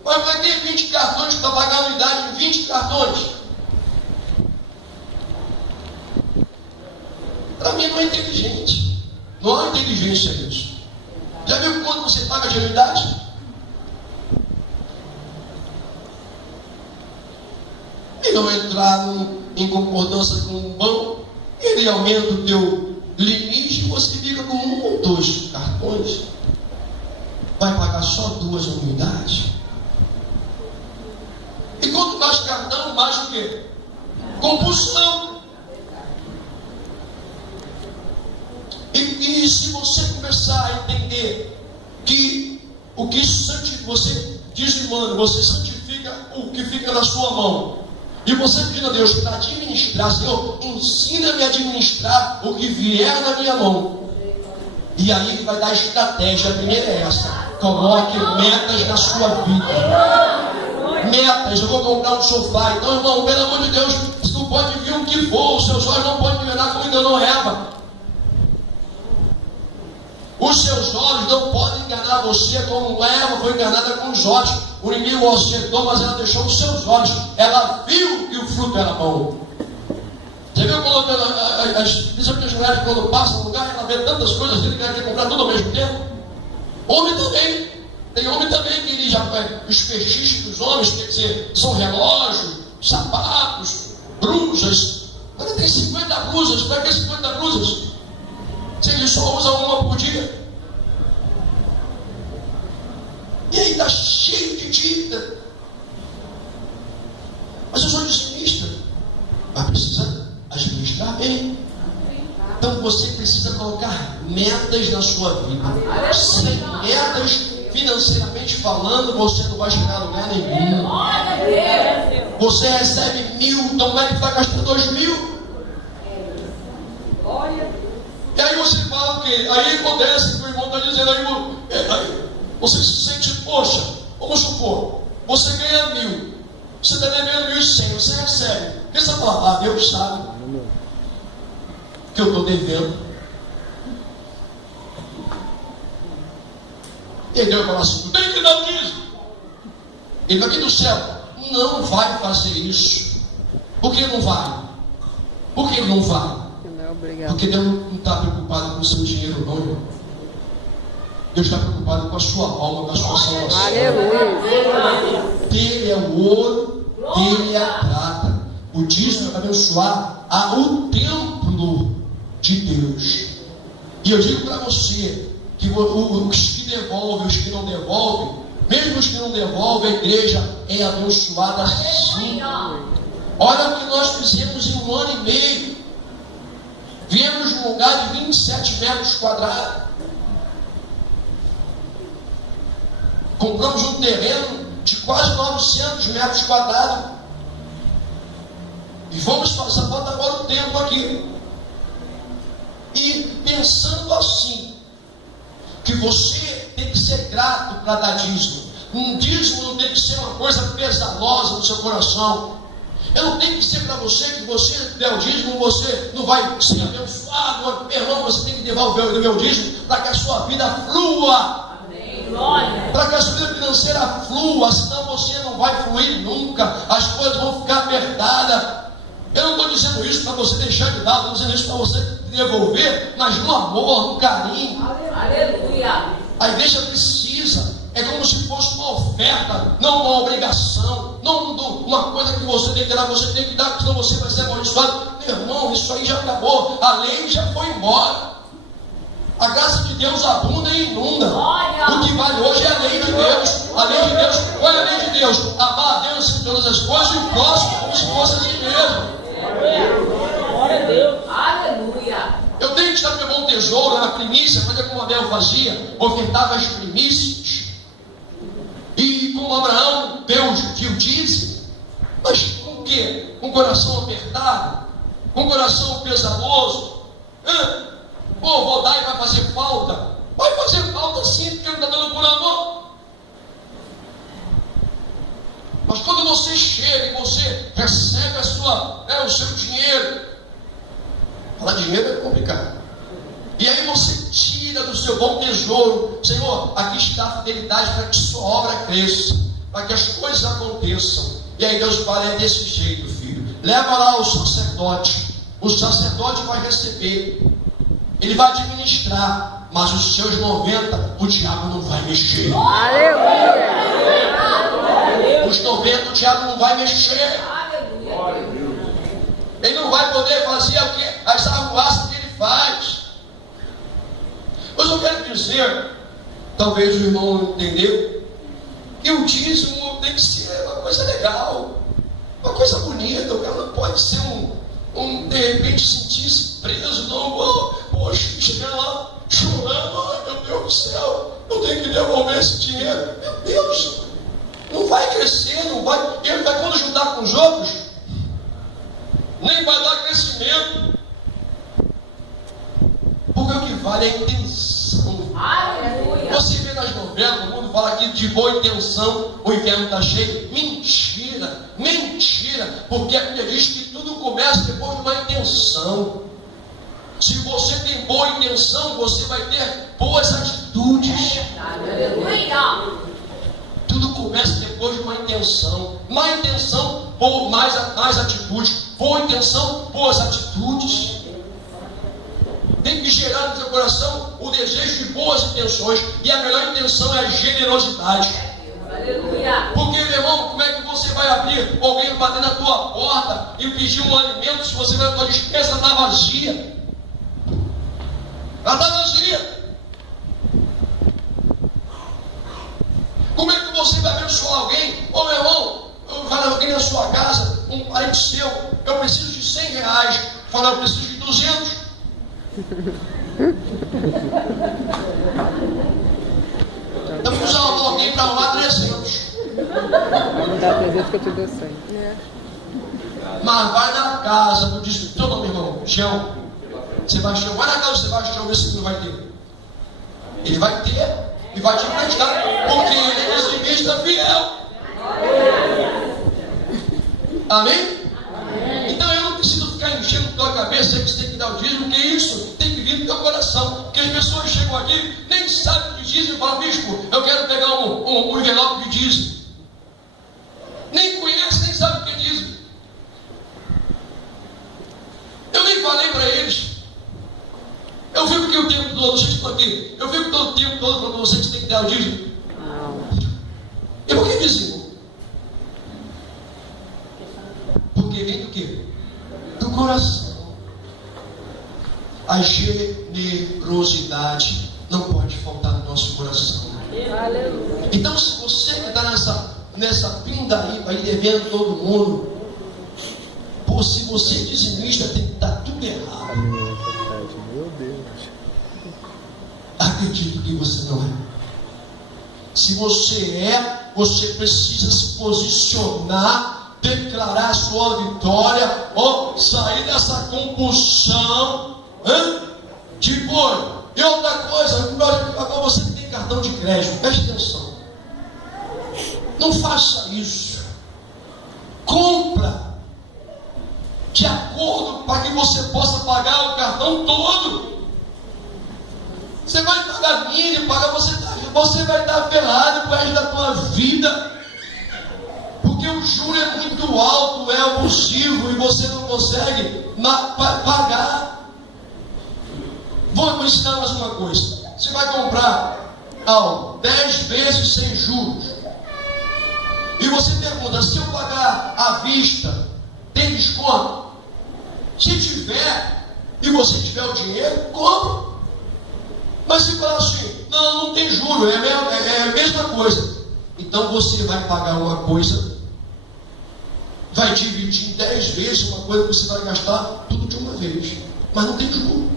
Mas vai ter 20 cartões para pagar a anuidade de 20 cartões. Para mim não é inteligente. Não há inteligência nisso. Já viu quanto você paga de anuidade? E não entrar em concordância com um banco, ele aumenta o teu limite e você fica com 1 ou 2 cartões. Vai pagar só 2 anuidades. E quanto mais cartão, mais o quê? Compulsão. E se você começar a entender que o que você dizimando, você santifica o que fica na sua mão. E você pedindo a Deus para administrar, Senhor, ensina-me a administrar o que vier na minha mão. E aí Ele vai dar estratégia. A primeira é essa: coloque metas na sua vida. Metas, eu vou comprar um sofá. Então, irmão, pelo amor de Deus, tu pode vir o que for, os seus olhos não podem me olhar como ainda não Eva. Os seus olhos não podem enganar você como Eva foi enganada com os olhos. O inimigo acertou, mas ela deixou os seus olhos. Ela viu que o fruto era bom. Você viu quando as mulheres, quando passam no lugar, ela vê tantas coisas que ele quer comprar tudo ao mesmo tempo? Homem também. Tem homem também que ele já os fetiches dos homens, quer dizer, são relógios, sapatos, blusas. Mas tem 50 blusas. Para que 50 blusas? Se ele só usa uma por dia. E aí está cheio de dívida. Mas eu sou dizimista. Mas precisa administrar bem. Então você precisa colocar metas na sua vida. Sem metas, financeiramente falando, você não vai chegar a lugar nenhum. Você recebe 1.000, então vai estar gastando 2.000. E aí você fala o quê? Aí acontece que o irmão está dizendo, aí você se sente, poxa, vamos supor, você ganha 1.000, você está devendo 1.100, você recebe. Porque você fala, Deus sabe que eu estou devendo. E Deus fala assim, tem que dar o dízimo. Ele aqui do céu não vai fazer isso. Por que não vai? Por que não vai? Porque Deus não está preocupado com o seu dinheiro, não, irmão. Deus está preocupado com a sua alma, com a sua salvação. Aleluia. Dele é o ouro, dele é a prata. O dízimo é para abençoar o templo. de Deus. E eu digo para você que os que devolvem, os que não devolvem, mesmo os que não devolvem, a igreja é abençoada assim. Olha o que nós fizemos em 1 ano e meio. Viemos de um lugar de 27 metros quadrados. Compramos um terreno de quase 900 metros quadrados. E vamos passar agora o tempo aqui. E pensando assim, que você tem que ser grato para dar dízimo. Um dízimo não tem que ser uma coisa pesarosa no seu coração. Eu não tenho que dizer para você que você der o dízimo, você não vai ser abençoado. Meu irmão, você tem que devolver o dízimo para que a sua vida flua. Para que a sua vida financeira flua, senão você não vai fluir nunca. As coisas vão ficar apertadas. Eu não estou dizendo isso para você deixar de dar, estou dizendo isso para você devolver, mas no amor, no carinho. Aleluia. A igreja precisa, é como se fosse uma oferta, não uma obrigação, não uma coisa que você tem que dar, você tem que dar, senão você vai ser amaldiçoado. Meu irmão, isso aí já acabou, a lei já foi embora. A graça de Deus abunda e inunda. O que vale hoje é a lei de Deus. A lei de Deus, qual é a lei de Deus? Amar a Deus em todas as coisas e o próximo como se fosse a si mesmo. Glória a Deus. Aleluia. Eu tenho que estar no meu bom tesouro, na primícia, fazer como Abel fazia, ofertava as primícias. E como Abraão deu o dízimo, mas com o quê? Com o coração apertado, com o coração pesaroso. Pô, vou dar e vai fazer falta. Vai fazer falta sim, porque não está dando por amor. Mas quando você chega e você recebe o seu dinheiro, falar dinheiro é complicado. E aí você tira do seu bom tesouro, Senhor, aqui está a fidelidade para que sua obra cresça, para que as coisas aconteçam. E aí Deus fala, é desse jeito, filho. Leva lá o sacerdote vai receber, ele vai administrar, mas os seus 90, o diabo não vai mexer. Aleluia. Os 90 o diabo não vai mexer. Ele não vai poder fazer o que as arruaças que ele faz. Mas eu quero dizer, talvez o irmão não entendeu, que o dízimo tem que ser uma coisa legal, uma coisa bonita. O cara não pode ser de repente sentir-se preso, não. Poxa, chegar lá chorando, ai meu Deus do céu, eu tenho que devolver esse dinheiro. Meu Deus, não vai crescer, não vai. Ele vai, quando juntar com os outros, nem vai dar crescimento. Porque o que vale é a intenção. Aleluia. Você vê nas novelas, o mundo fala aqui de boa intenção, o inferno está cheio. Mentira, mentira. Porque a Bíblia diz que tudo começa depois de uma intenção. Se você tem boa intenção, você vai ter boas atitudes. Aleluia. Tudo começa depois de uma intenção. Má intenção, mais atitudes. Boa intenção, boas atitudes. Tem que gerar no seu coração o desejo de boas intenções. E a melhor intenção é a generosidade. Aleluia. Porque, meu irmão, como é que você vai abrir alguém bater na tua porta e pedir um alimento se você vai, a tua despensa está vazia? Ela está vazia. Como é que você vai abençoar alguém? Ô meu irmão, vai alguém na sua casa, um parente seu, eu preciso de 100 reais. Fala, eu preciso de 200. Eu vou usar alguém para arrumar 300. Vamos dar 300 que eu te dou 100. Mas vai na casa do discípulo. Teu nome, irmão? Sebastião. Vai na casa do Sebastião, vê se ele não vai ter. Ele vai ter e vai te emprestar, porque ele é dizimista fiel. Amém? Então eu não preciso ficar enchendo tua cabeça que você tem que dar o dízimo, porque isso tem que vir do teu coração. Porque as pessoas chegam aqui, nem sabem de dízimo e falam, bispo, eu quero pegar um envelope de dízimo. Nem conhece, nem sabe o que é dízimo. Eu nem falei para eles. Eu fico aqui o tempo todo, vocês estão aqui. Eu fico todo o tempo todo falando para vocês que tem que dar o dízimo. E por que dízimo? Porque vem do quê? Do coração. a generosidade não pode faltar no nosso coração. Aleluia. Então, se você que está nessa pindaíba aí devendo todo mundo, pô, se você é dizimista, tem que estar tudo errado. Meu Deus. Acredito que você não é. Se você é, você precisa se posicionar, declarar a sua vitória, ou sair dessa compulsão de boi. E outra coisa, agora você que tem cartão de crédito, preste atenção. Não faça isso. Compra de acordo para que você possa pagar o cartão todo. Você vai pagar mínimo, você vai estar ferrado pro resto da tua vida. Porque o juro é muito alto, é abusivo e você não consegue pagar. Vou ensinar mais uma coisa. Você vai comprar algo 10 vezes sem juros. E você pergunta, se eu pagar à vista, tem desconto? Se tiver, e você tiver o dinheiro, compra. Mas se falar assim, não tem juro, é a mesma coisa. Então você vai pagar uma coisa, vai dividir em 10 vezes uma coisa que você vai gastar tudo de uma vez. Mas não tem juro.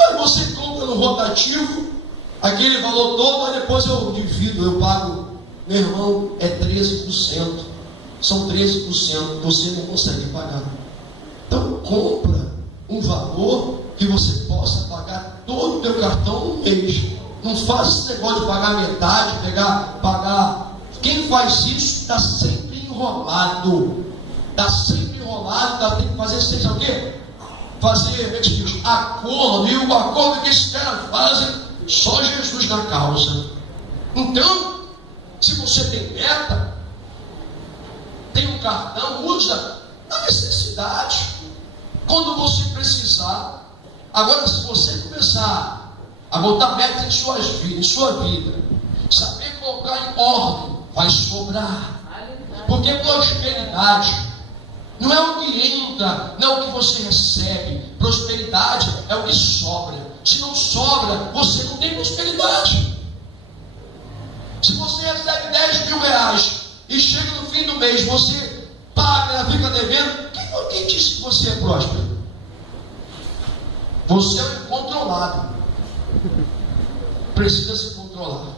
Aí você compra no rotativo, aquele valor todo, aí depois eu divido, eu pago. Meu irmão, é 13%. São 13%, você não consegue pagar. Então compra um valor que você possa pagar todo o teu cartão no mês. Não faz esse negócio de pagar metade, pagar. Quem faz isso está sempre enrolado. Está sempre enrolado, tem que fazer, seja o quê? Fazer acordo, e o acordo que esses caras fazem, só Jesus na causa. Então, se você tem meta, tem um cartão, usa a necessidade. Quando você precisar. Agora, se você começar a botar metas em sua vida, saber colocar em ordem, vai sobrar. Porque prosperidade não é o que entra, não é o que você recebe. Prosperidade é o que sobra. Se não sobra, você não tem prosperidade. Se você recebe 10 mil reais e chega no fim do mês, você paga, fica devendo, quem disse que você é próspero? Você é o incontrolado. Precisa se controlar.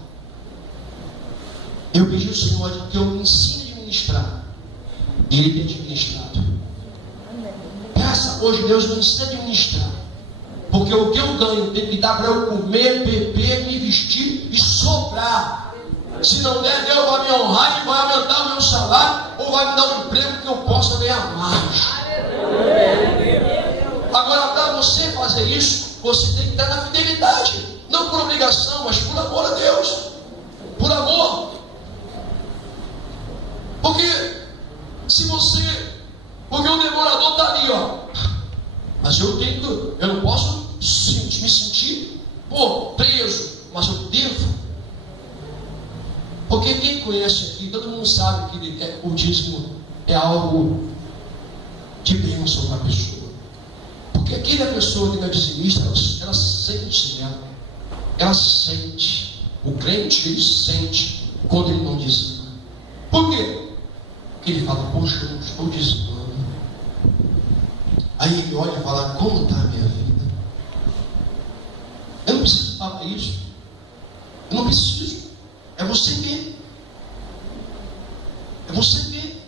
Eu pedi ao Senhor que eu me ensine a administrar. Ele tem administrado. Peça hoje, Deus, me ensina a administrar. Porque o que eu ganho tem que dar para eu comer, beber, me vestir e sobrar. Se não der, Deus vai me honrar e vai aumentar o meu salário, ou vai me dar um emprego que eu possa ganhar mais. Agora, para você fazer isso, você tem que estar na fidelidade. Não por obrigação, mas por amor a Deus. Por amor. Porque porque o devorador está ali, ó. Mas eu não posso me sentir preso, mas eu devo. Porque quem conhece aqui, todo mundo sabe que o dízimo é algo de bênção para a pessoa. Porque aquela pessoa que não é dizimista, ela sente, né? Ela sente. O crente, ele sente quando ele não dizima. Por quê? Porque ele fala, poxa, eu não estou dizimando. Aí ele olha e fala, como está a minha vida? Eu não preciso falar isso. Eu não preciso. É você ver. É você ver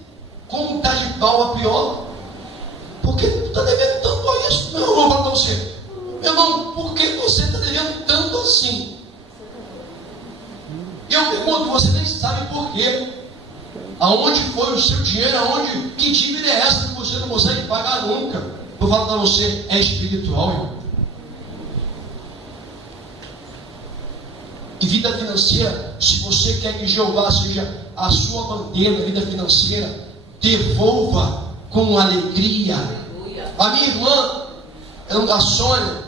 como está de mal a pior. Porque tu está devendo tanto a isso. Meu irmão, para você. Meu irmão, por que você está devendo tanto assim? E eu pergunto, você nem sabe por quê. Aonde foi o seu dinheiro? Que dívida é essa que você não consegue pagar nunca? Eu falo para você, é espiritual, irmão. E vida financeira, se você quer que Jeová seja a sua bandeira na vida financeira, devolva com alegria. A minha irmã, a Sônia,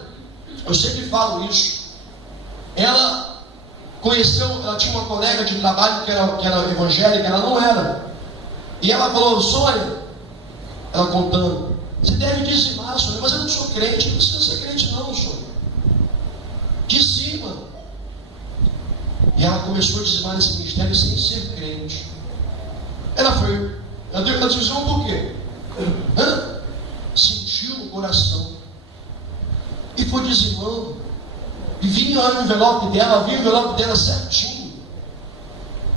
eu sempre falo isso. Ela tinha uma colega de trabalho que era evangélica, ela não era. E ela falou, Sônia, ela contando, Você deve dizimar, Sônia. Mas eu não sou crente. Não precisa ser crente não, Sônia. Dizima. E ela começou a dizimar nesse ministério sem ser crente. Ela dizimou por quê? Sentiu no coração. E foi dizimando. E vinha lá no envelope dela, vinha o envelope dela certinho.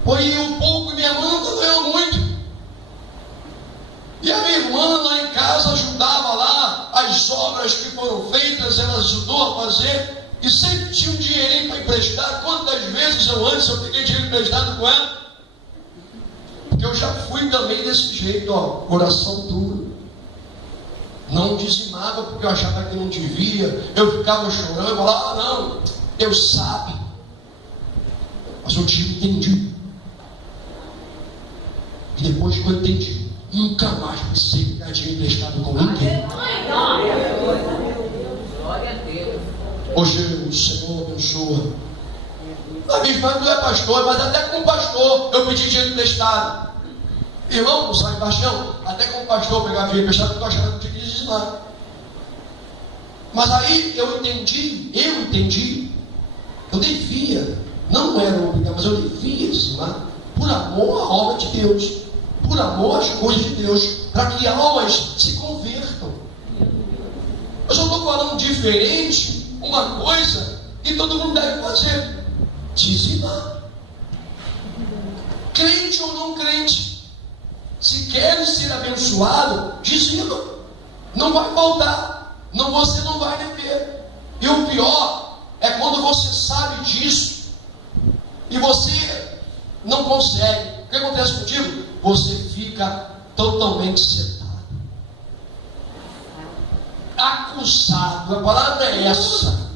Foi um pouco, e minha irmã nunca ganhou muito. E a minha irmã lá em casa ajudava lá, as obras que foram feitas, ela ajudou a fazer. E sempre tinha um dinheirinho para emprestar. Quantas vezes eu peguei dinheiro emprestado com ela? Porque eu já fui também desse jeito, ó, coração duro. Não dizimava porque eu achava que não devia. Eu ficava chorando, eu falava, não, Deus sabe. Mas eu tinha entendido. E depois que eu entendi, nunca mais precisei pegar dinheiro emprestado com ninguém. Glória a Deus. Hoje o Senhor abençoa. A minha irmã não é pastor, mas até como pastor eu pedi dinheiro emprestado. Irmão, sabe, paixão, até como pastor pegar dinheiro emprestado, porque eu achava que eu tinha que dizimar. Mas aí eu entendi, eu devia, não era obrigado, mas eu devia dizimar, por amor à obra de Deus, por amor às coisas de Deus, para que almas se convertam. Eu só estou falando diferente, uma coisa que todo mundo deve fazer: dizimar. Crente ou não crente, se quer ser abençoado, dizima. Não vai faltar, você não vai dever. E o pior é quando você sabe disso e você não consegue. O que acontece contigo? Você fica totalmente sentado, acusado. A palavra é essa.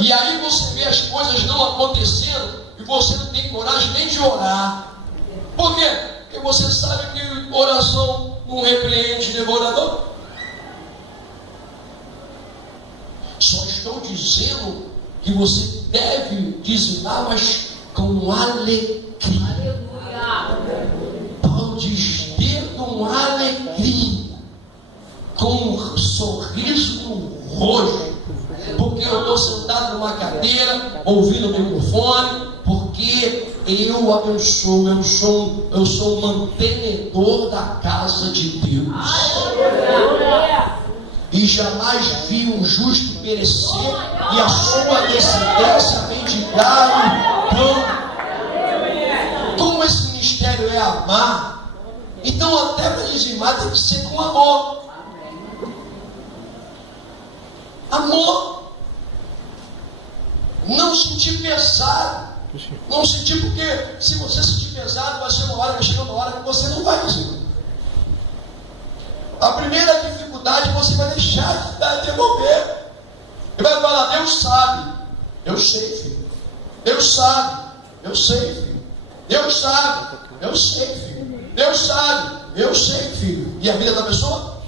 E aí você vê as coisas não acontecendo e você não tem coragem nem de orar. Por quê? Porque você sabe que oração não repreende devorador. Só estou dizendo que você deve dizimar, mas com alegria. Paulo diz: ter com alegria, com um sorriso no rosto, porque eu estou sentado numa cadeira, ouvindo o microfone, porque eu abençoo, eu sou um mantenedor da casa de Deus. E jamais vi um justo perecer e a sua descendência mendigar o pão. Como esse ministério é amar, então até para dizimar tem que ser com amor. Amor. Não sentir pesado. Não sentir, porque se você sentir pesado, vai chegar uma hora que você não vai dizimar. A primeira dificuldade você vai deixar de devolver. E vai falar: Deus sabe. Eu sei, filho. Deus sabe. Eu sei, filho. Deus sabe. Eu sei, filho. Deus sabe. Eu sei, filho. E a vida da pessoa?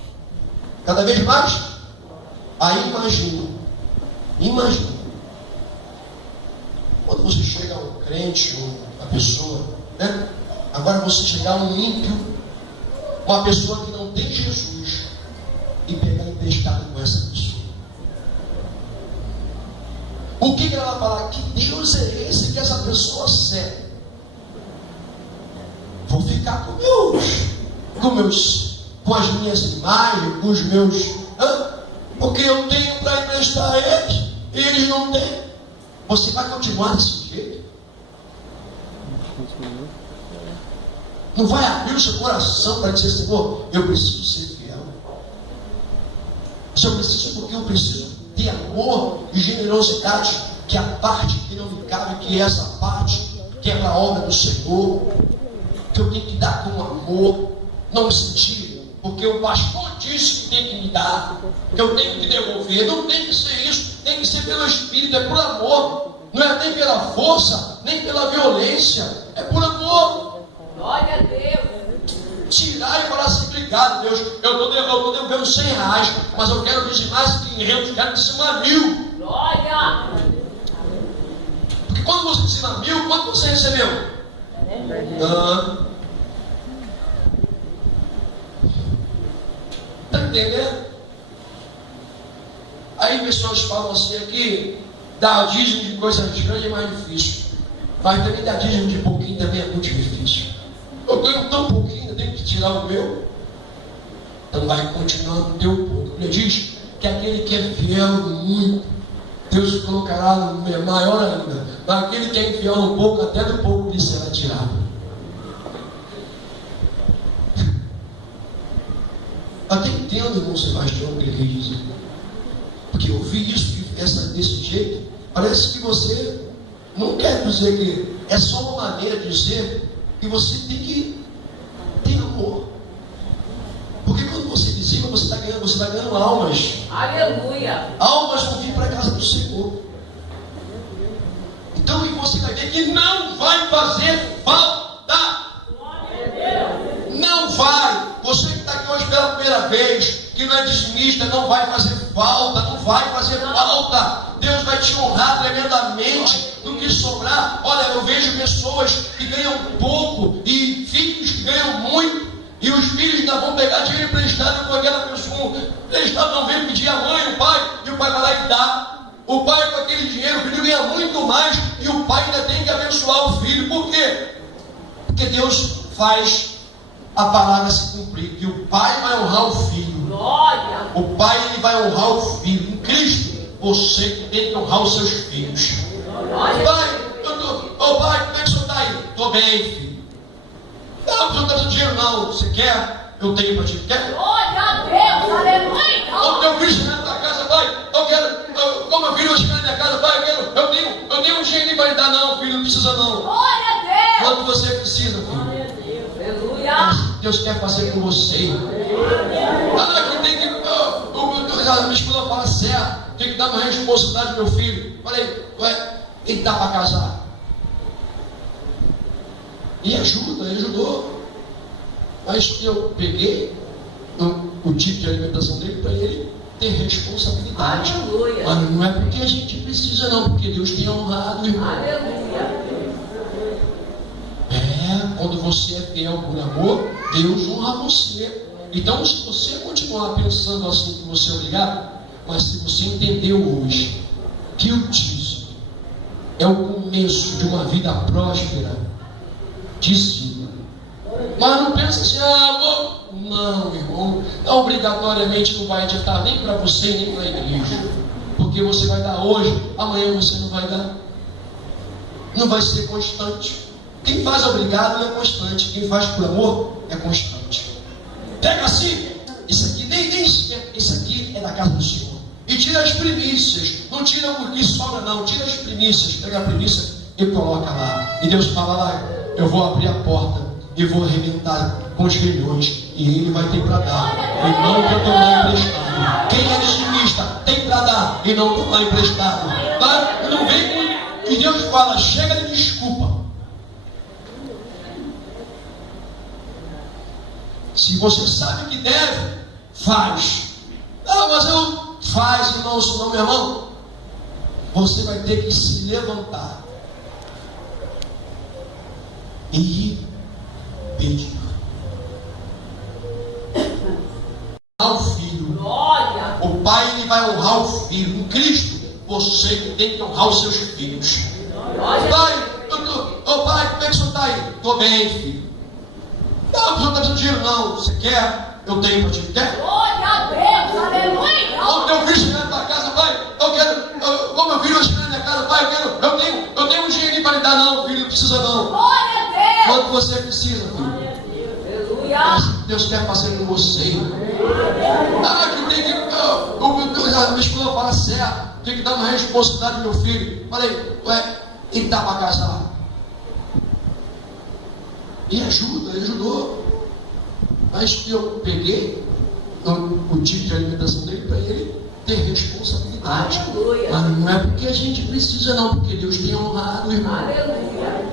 Cada vez mais? Aí imagina. Quando você chega a um crente, uma pessoa, né? Agora você chegar a um ímpio, uma pessoa que não tem Jesus, e pegar emprestado com essa pessoa. O que ela vai falar? Que Deus é esse que essa pessoa serve? Vou ficar com as minhas imagens, com os meus, porque eu tenho para emprestar a eles, e eles não têm. Você vai continuar desse jeito? Não vai abrir o seu coração para dizer: Senhor, eu preciso ser fiel. Se eu preciso, porque eu preciso ter amor e generosidade, que é a parte que não me cabe, que é essa parte que é para a obra do Senhor, que eu tenho que dar com amor, não me sentir, porque o pastor disse que tem que me dar, que eu tenho que devolver. Não tem que ser isso, tem que ser pelo Espírito, é por amor, não é nem pela força, nem pela violência, é por amor. Glória a Deus. Tirar e falar assim: obrigado, Deus, eu estou devendo 100 reais, mas eu quero dizimar esse 500, quero dizimar 1000. Glória. Porque quando você dizima 1000, quanto você recebeu? Está entendendo? Aí pessoas falam assim, aqui, dar dízimo de coisas grandes é mais difícil. Mas também dar dízimo de pouquinho também é muito difícil. Eu ganho tão pouquinho, eu tenho que tirar o meu. Então vai continuar no teu pouco. Ele diz que aquele que é fiel no muito, Deus colocará no maior ainda. Mas aquele que é infiel no pouco, até do pouco lhe será tirado. Até entendo, irmão Sebastião, o que ele quer dizer. Porque eu vi isso desse jeito. Parece que você não quer dizer que é só uma maneira de dizer que você tem que ter amor. Porque quando você dizima, você está ganhando almas. Aleluia. Almas vão vir para a casa do Senhor. Então, e você vai ver que não vai fazer falta. Não vai. Você que está aqui hoje pela primeira vez, que não é dizimista, não vai fazer falta. Não vai fazer falta. Deus vai te honrar tremendamente do que sobrar. Olha, eu vejo pessoas que ganham pouco e filhos que ganham muito. E os filhos ainda vão pegar dinheiro emprestado com aquela pessoa. Emprestado não vem pedir a mãe, o pai, e o pai vai lá e dá. O pai com aquele dinheiro, o filho ganha muito mais, e o pai ainda tem que abençoar o filho. Por quê? Porque Deus faz a palavra se cumprir, que o pai vai honrar o filho. Glória. O pai, ele vai honrar o filho. Em Cristo, você tem que honrar os seus filhos. Pai, pai, como é que o senhor está aí? Estou bem, filho. Não, você não está dando dinheiro não. Você quer? Eu tenho para ti. Quer? Glória a Deus. Aleluia. Eu tenho um filho chegando na tua casa, pai. Eu quero. Como meu filho vai chegar na minha casa, pai, eu tenho um dinheiro para lhe dar, não, filho, não precisa não. Glória a Deus. Quanto você precisa, filho? Aleluia. Deus quer fazer com você. Ah, que tem que. Minha esposa fala certo. Tem que dar uma responsabilidade ao meu filho. Falei, ele dá para casar. E ajuda, ele ajudou. Mas eu peguei o tipo de alimentação dele para ele ter responsabilidade. Aleluia. Mas não é porque a gente precisa, não, porque Deus tem honrado, irmão. Aleluia. Quando você é fiel por amor, Deus honra você. Então, se você continuar pensando assim que você é obrigado, mas se você entendeu hoje que o dízimo é o começo de uma vida próspera, dizima. Mas não pensa assim, não, irmão, obrigatoriamente não vai adiantar nem para você nem para a igreja. Porque você vai dar hoje, amanhã você não vai dar. Não vai ser constante. Quem faz obrigado não é constante. Quem faz por amor é constante. Pega assim, isso aqui, nem isso aqui é da casa do Senhor. E tira as primícias. Não tira o que sobra, não. Tira as primícias. Pega a primícia e coloca lá. E Deus fala lá, eu vou abrir a porta e vou arrebentar com os grilhões. E ele vai ter para dar. E não para tomar emprestado. Quem é dizimista tem para dar e não tomar emprestado. Tá? Não vem com... E Deus fala, chega de desculpa. Se você sabe que deve, faz. Não, mas eu faz, irmão, senão, meu irmão, você vai ter que se levantar e pedir ao filho. Glória. O pai, ele vai honrar o filho. Em Cristo, você que tem que honrar os seus filhos. Glória. Pai, pai, como é que o senhor está aí? Estou bem, filho. Não, você não está dando dinheiro não. Você quer? Eu tenho para ti. Quer? Glória a Deus. Aleluia. Eu tenho um filho chegando na tua casa, pai. Como meu filho vai chegar na minha casa, pai, eu tenho um dinheirinho para lhe dar, não, filho, não precisa não. Glória a Deus. Quanto você precisa, filho? Aleluia. Deus quer fazer com você. Minha esposa fala certo. Tem que dar uma responsabilidade ao meu filho. Falei, ele dá para casar. E ajuda, ele ajudou. Mas eu peguei o tipo de alimentação dele para ele ter responsabilidade. Aleluia. Mas não é porque a gente precisa, não, porque Deus tem honrado, irmão. Aleluia.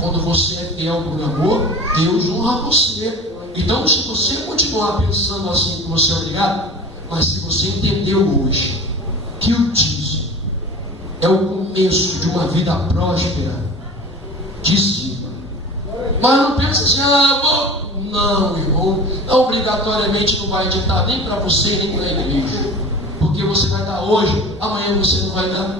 Quando você é fiel por amor, Deus honra você. Então, se você continuar pensando assim que você é obrigado, mas se você entendeu hoje que o dízimo é o começo de uma vida próspera, dizima. Mas não pensa assim, Não, irmão, obrigatoriamente não vai adiantar nem para você, nem para a igreja. Porque você vai dar hoje, amanhã você não vai dar.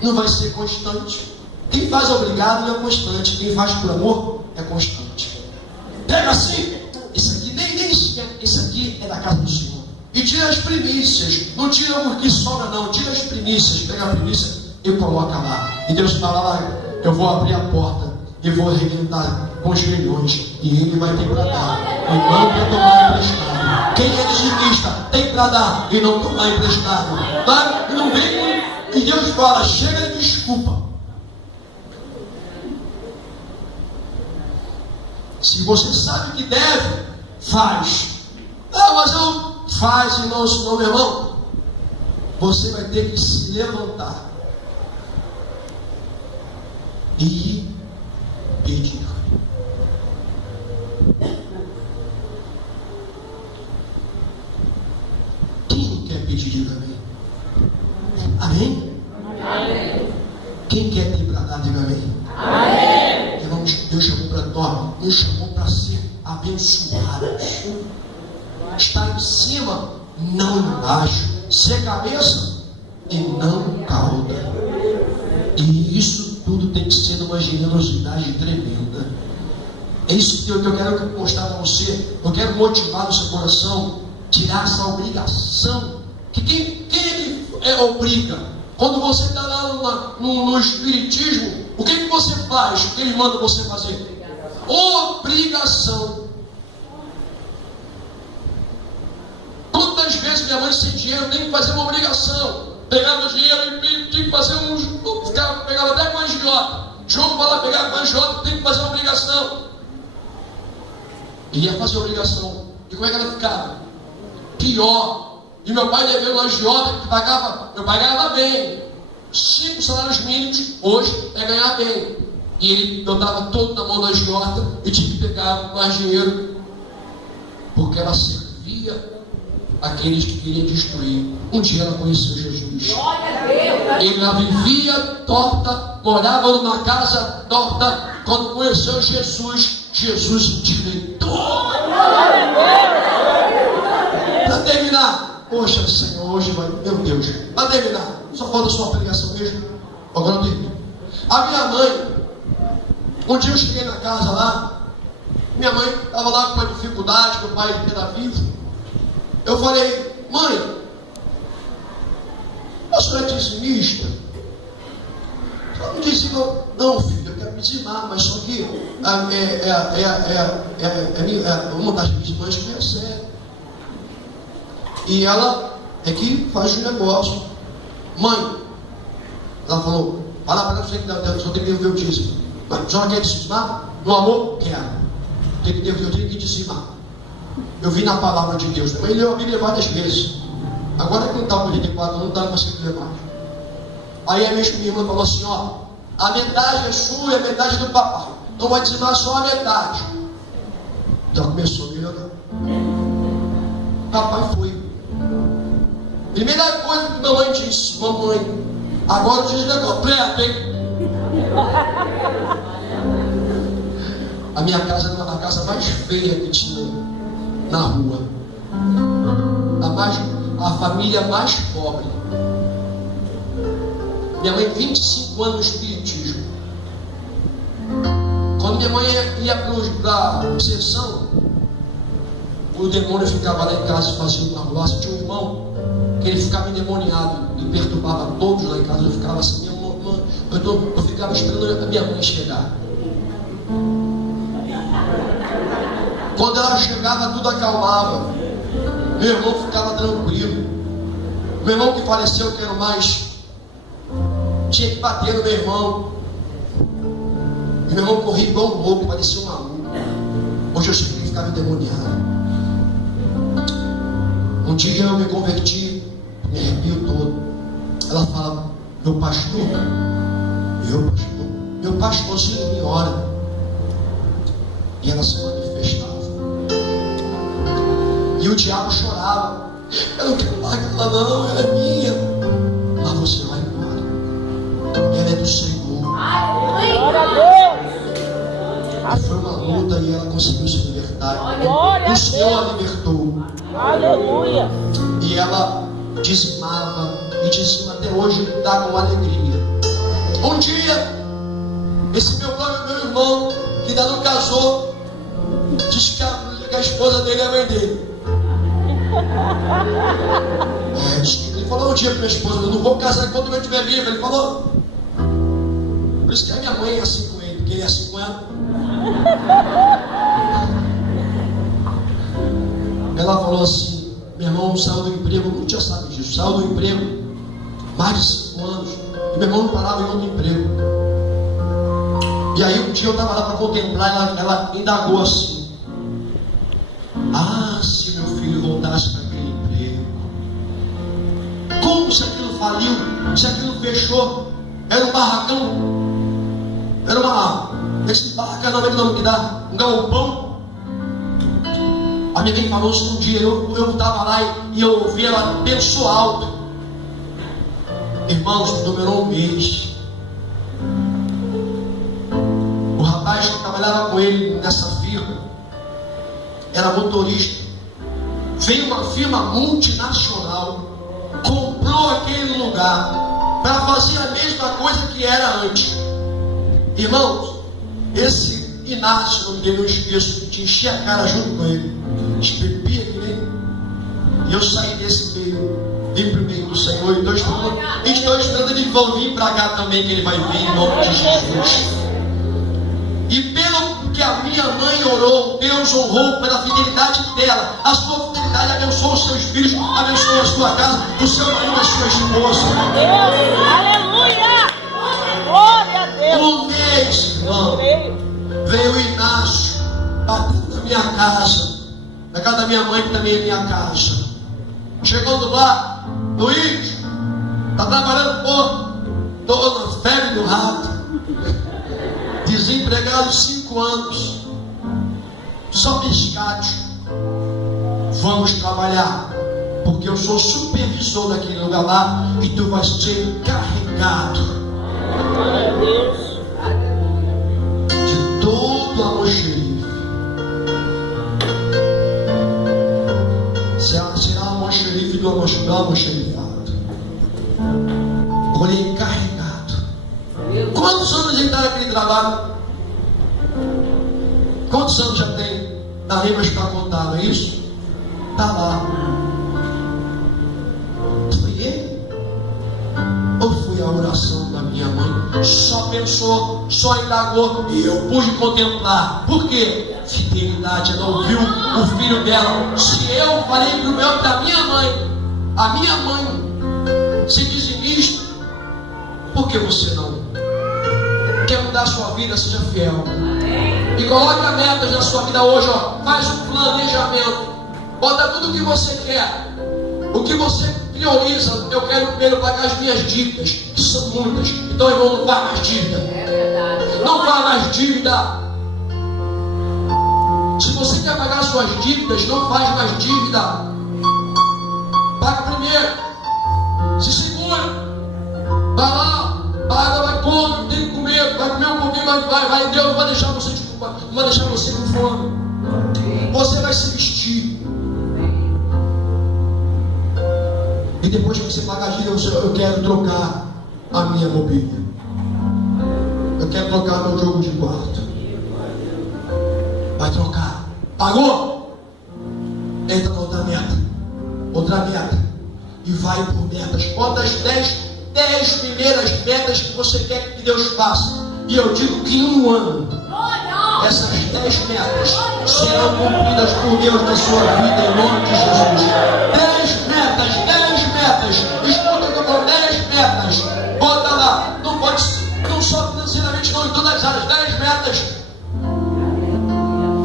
Não vai ser constante. Quem faz obrigado não é constante. Quem faz por amor é constante. Pega assim, isso aqui, nem sequer, isso aqui é da casa do Senhor. E tira as primícias. Não tira porque sobra não, tira as primícias. Pega a primícia e coloca lá. E Deus fala lá, eu vou abrir a porta e vou arrebentar com os milhões. E ele vai ter para dar e não para tomar emprestado. Quem é dizimista tem para dar e não tomar emprestado. Tá? E não vem. E Deus fala, chega de desculpa. Se você sabe que deve, faz. Ah, mas eu faz, irmão, senão, meu irmão, você vai ter que se levantar e pedir. Quem não quer pedir, diga amém. Amém? Amém. Quem quer ter para dar, diga amém. Amém. Irmãos, Deus chamou para nós, nos chamou para ser abençoados. Estar em cima, não embaixo. Ser cabeça e não cauda. E isso tudo tem que ser uma generosidade tremenda. É isso que eu quero mostrar para você. Eu quero motivar no seu coração, tirar essa obrigação. Que quem é que obriga? Quando você está lá no espiritismo, o que você faz? O que ele manda você fazer? Obrigação. Quantas vezes minha mãe sem dinheiro tem que fazer uma obrigação? Pegava dinheiro e tinha que fazer pegava até com a agiota. João fala pegar com a agiota, tem que fazer uma obrigação. E ia fazer obrigação. E como é que ela ficava? Pior. E meu pai deveu uma agiota que eu pagava bem. 5 salários mínimos, hoje é ganhar bem. E ele botava todo na mão da agiota e tinha que pegar mais dinheiro. Porque ela servia aqueles que queriam destruir. Um dia ela conheceu Jesus. Ela vivia torta, morava numa casa torta. Quando conheceu Jesus, Jesus endireitou. Para terminar, poxa Senhor, hoje vai, meu Deus, para terminar, só falta a sua pregação mesmo. Agora eu termino. A minha mãe, um dia eu cheguei na casa lá, minha mãe estava lá com uma dificuldade, meu pai era vivo. Eu falei, mãe, a senhora é dizimista? Ela não dizima, não filho, eu quero me dizimar, mas só que uma das minhas irmãs que recebe. E ela é que faz o negócio. Mãe, ela falou, fala para você que só tem que devolver o dízimo. Mas a senhora quer dizimar? No amor? Quero. Eu tenho que dizimar. Eu vi na palavra de Deus. Ele leu a Bíblia várias vezes. Agora que não está com 84, não está conseguindo ler mais. Aí a minha irmã falou assim, ó, a metade é sua e a metade é do papai. Então vai dizimar só a metade. Já começou a melhorar. Papai foi. Primeira coisa que mamãe disse, mamãe, agora o dízimo é completo, hein? A minha casa era a casa mais feia que tinha na rua. A família mais pobre. Minha mãe, 25 anos no espiritismo. Quando minha mãe ia para a sessão, o demônio ficava lá em casa e fazia uma arruaça. Tinha um irmão que ele ficava endemoniado e perturbava todos lá em casa. Eu ficava assim, minha irmã, eu ficava esperando a minha mãe chegar. Quando ela chegava, tudo acalmava. Meu irmão ficava tranquilo. Meu irmão que faleceu, que era o mais, tinha que bater no meu irmão. E meu irmão corria igual um louco, parecia um maluco. Hoje eu sei que ele ficava endemoniado. Um dia eu me converti, me arrepio todo. Ela fala, meu pastorzinho me ora. E ela se manifestava. E o diabo chorava. Eu não quero mais ela não, ela é minha. Mas você vai embora. Ela é do Senhor. Aleluia. Aí foi uma luta e ela conseguiu se libertar. Glória O a Senhor a Deus. libertou. Aleluia. E ela dizimava e dizima até hoje, está com alegria. Um dia, esse meu irmão, que ainda não casou, disse que a esposa dele é a mãe dele. Ele falou um dia para minha esposa: eu não vou casar enquanto eu estiver vivo. Ele falou. Por isso que a minha mãe é assim com ele, porque ele é assim com ela. Ela falou assim: meu irmão saiu do emprego, não tinha sabido disso, saiu do emprego mais de 5 anos, e meu irmão não parava em outro emprego. E aí um dia eu estava lá para contemplar, ela indagou assim: ah, se meu filho voltasse para aquele emprego, como se aquilo faliu, se aquilo fechou, era um barracão, esse barracão não é o nome que dá, um galpão. A minha mãe falou isso um dia, eu estava lá e eu ouvi, ela pensou alto. Irmãos, demorou um mês. O rapaz que trabalhava com ele nessa firma era motorista. Veio uma firma multinacional, comprou aquele lugar para fazer a mesma coisa que era antes. Irmãos, esse Inácio, o nome dele, eu esqueço, te enchi a cara junto com ele, bebia que nem. E eu saí desse meio, vim para o meio do Senhor, e estou esperando ele vir para cá também, que ele vai vir em nome de Jesus. E pelo que a minha mãe orou, Deus honrou pela fidelidade dela. A sua fidelidade abençoa os seus filhos, abençoa a sua casa, o seu marido, a sua esposa. Aleluia! Glória a Deus! Um mês, irmão, veio o Inácio, batendo na minha casa, na casa da minha mãe, que também é minha casa. Chegando lá: Luiz, está trabalhando pouco, estou na febre do rato, desempregado 5 anos, só pescate. Vamos trabalhar, porque eu sou supervisor daquele lugar lá e tu vais ser encarregado de todo o almoxerife. Será o almoxerife do almoxerifado. Olhei encarregado. Quantos anos ele está naquele trabalho? Quantos anos já tem? Na Rimas para contar, não é isso? Está lá. Foi ele? Ou foi a oração da minha mãe? Só pensou, só indagou, e eu pude contemplar. Por quê? Fidelidade. Ela ouviu o filho dela. Se eu falei para minha mãe, a minha mãe se dizimista, por que você não? Quer mudar a sua vida? Seja fiel. E coloque a meta na sua vida hoje, ó. Faz um planejamento. Bota tudo o que você quer. O que você prioriza. Eu quero primeiro pagar as minhas dívidas, que são muitas. Então, irmão, não faz mais dívida. Não faz mais dívida. Se você quer pagar suas dívidas, não faz mais dívida. Paga primeiro. Se segura. Vai lá. Paga, vai comer, tem que comer. Vai comer um pouquinho, vai. Deus não vai deixar você não vai deixar você com fome. Você vai se vestir. E depois que você pagar a dívida, eu quero trocar a minha mobília. Eu quero trocar meu jogo de quarto. Vai trocar. Pagou? Entra na outra meta. Outra meta. E vai por metas. Bota as 10 primeiras metas que você quer que Deus faça. E eu digo que em um ano, essas 10 metas serão cumpridas por Deus na sua vida, em nome de Jesus. 10 metas. Escuta que eu vou, 10 metas. Bota lá. Não pode, não só financeiramente, não, em todas as áreas. 10 metas.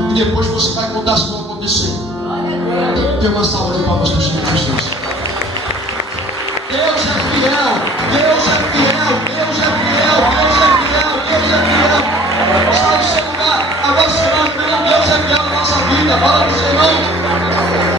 E depois você vai contar se não acontecer. Tem uma salva de palmas para o Senhor Jesus. Deus é fiel. Está no seu lugar. Agora, Senhor, Deus é fiel na nossa vida. Fala para o Senhor.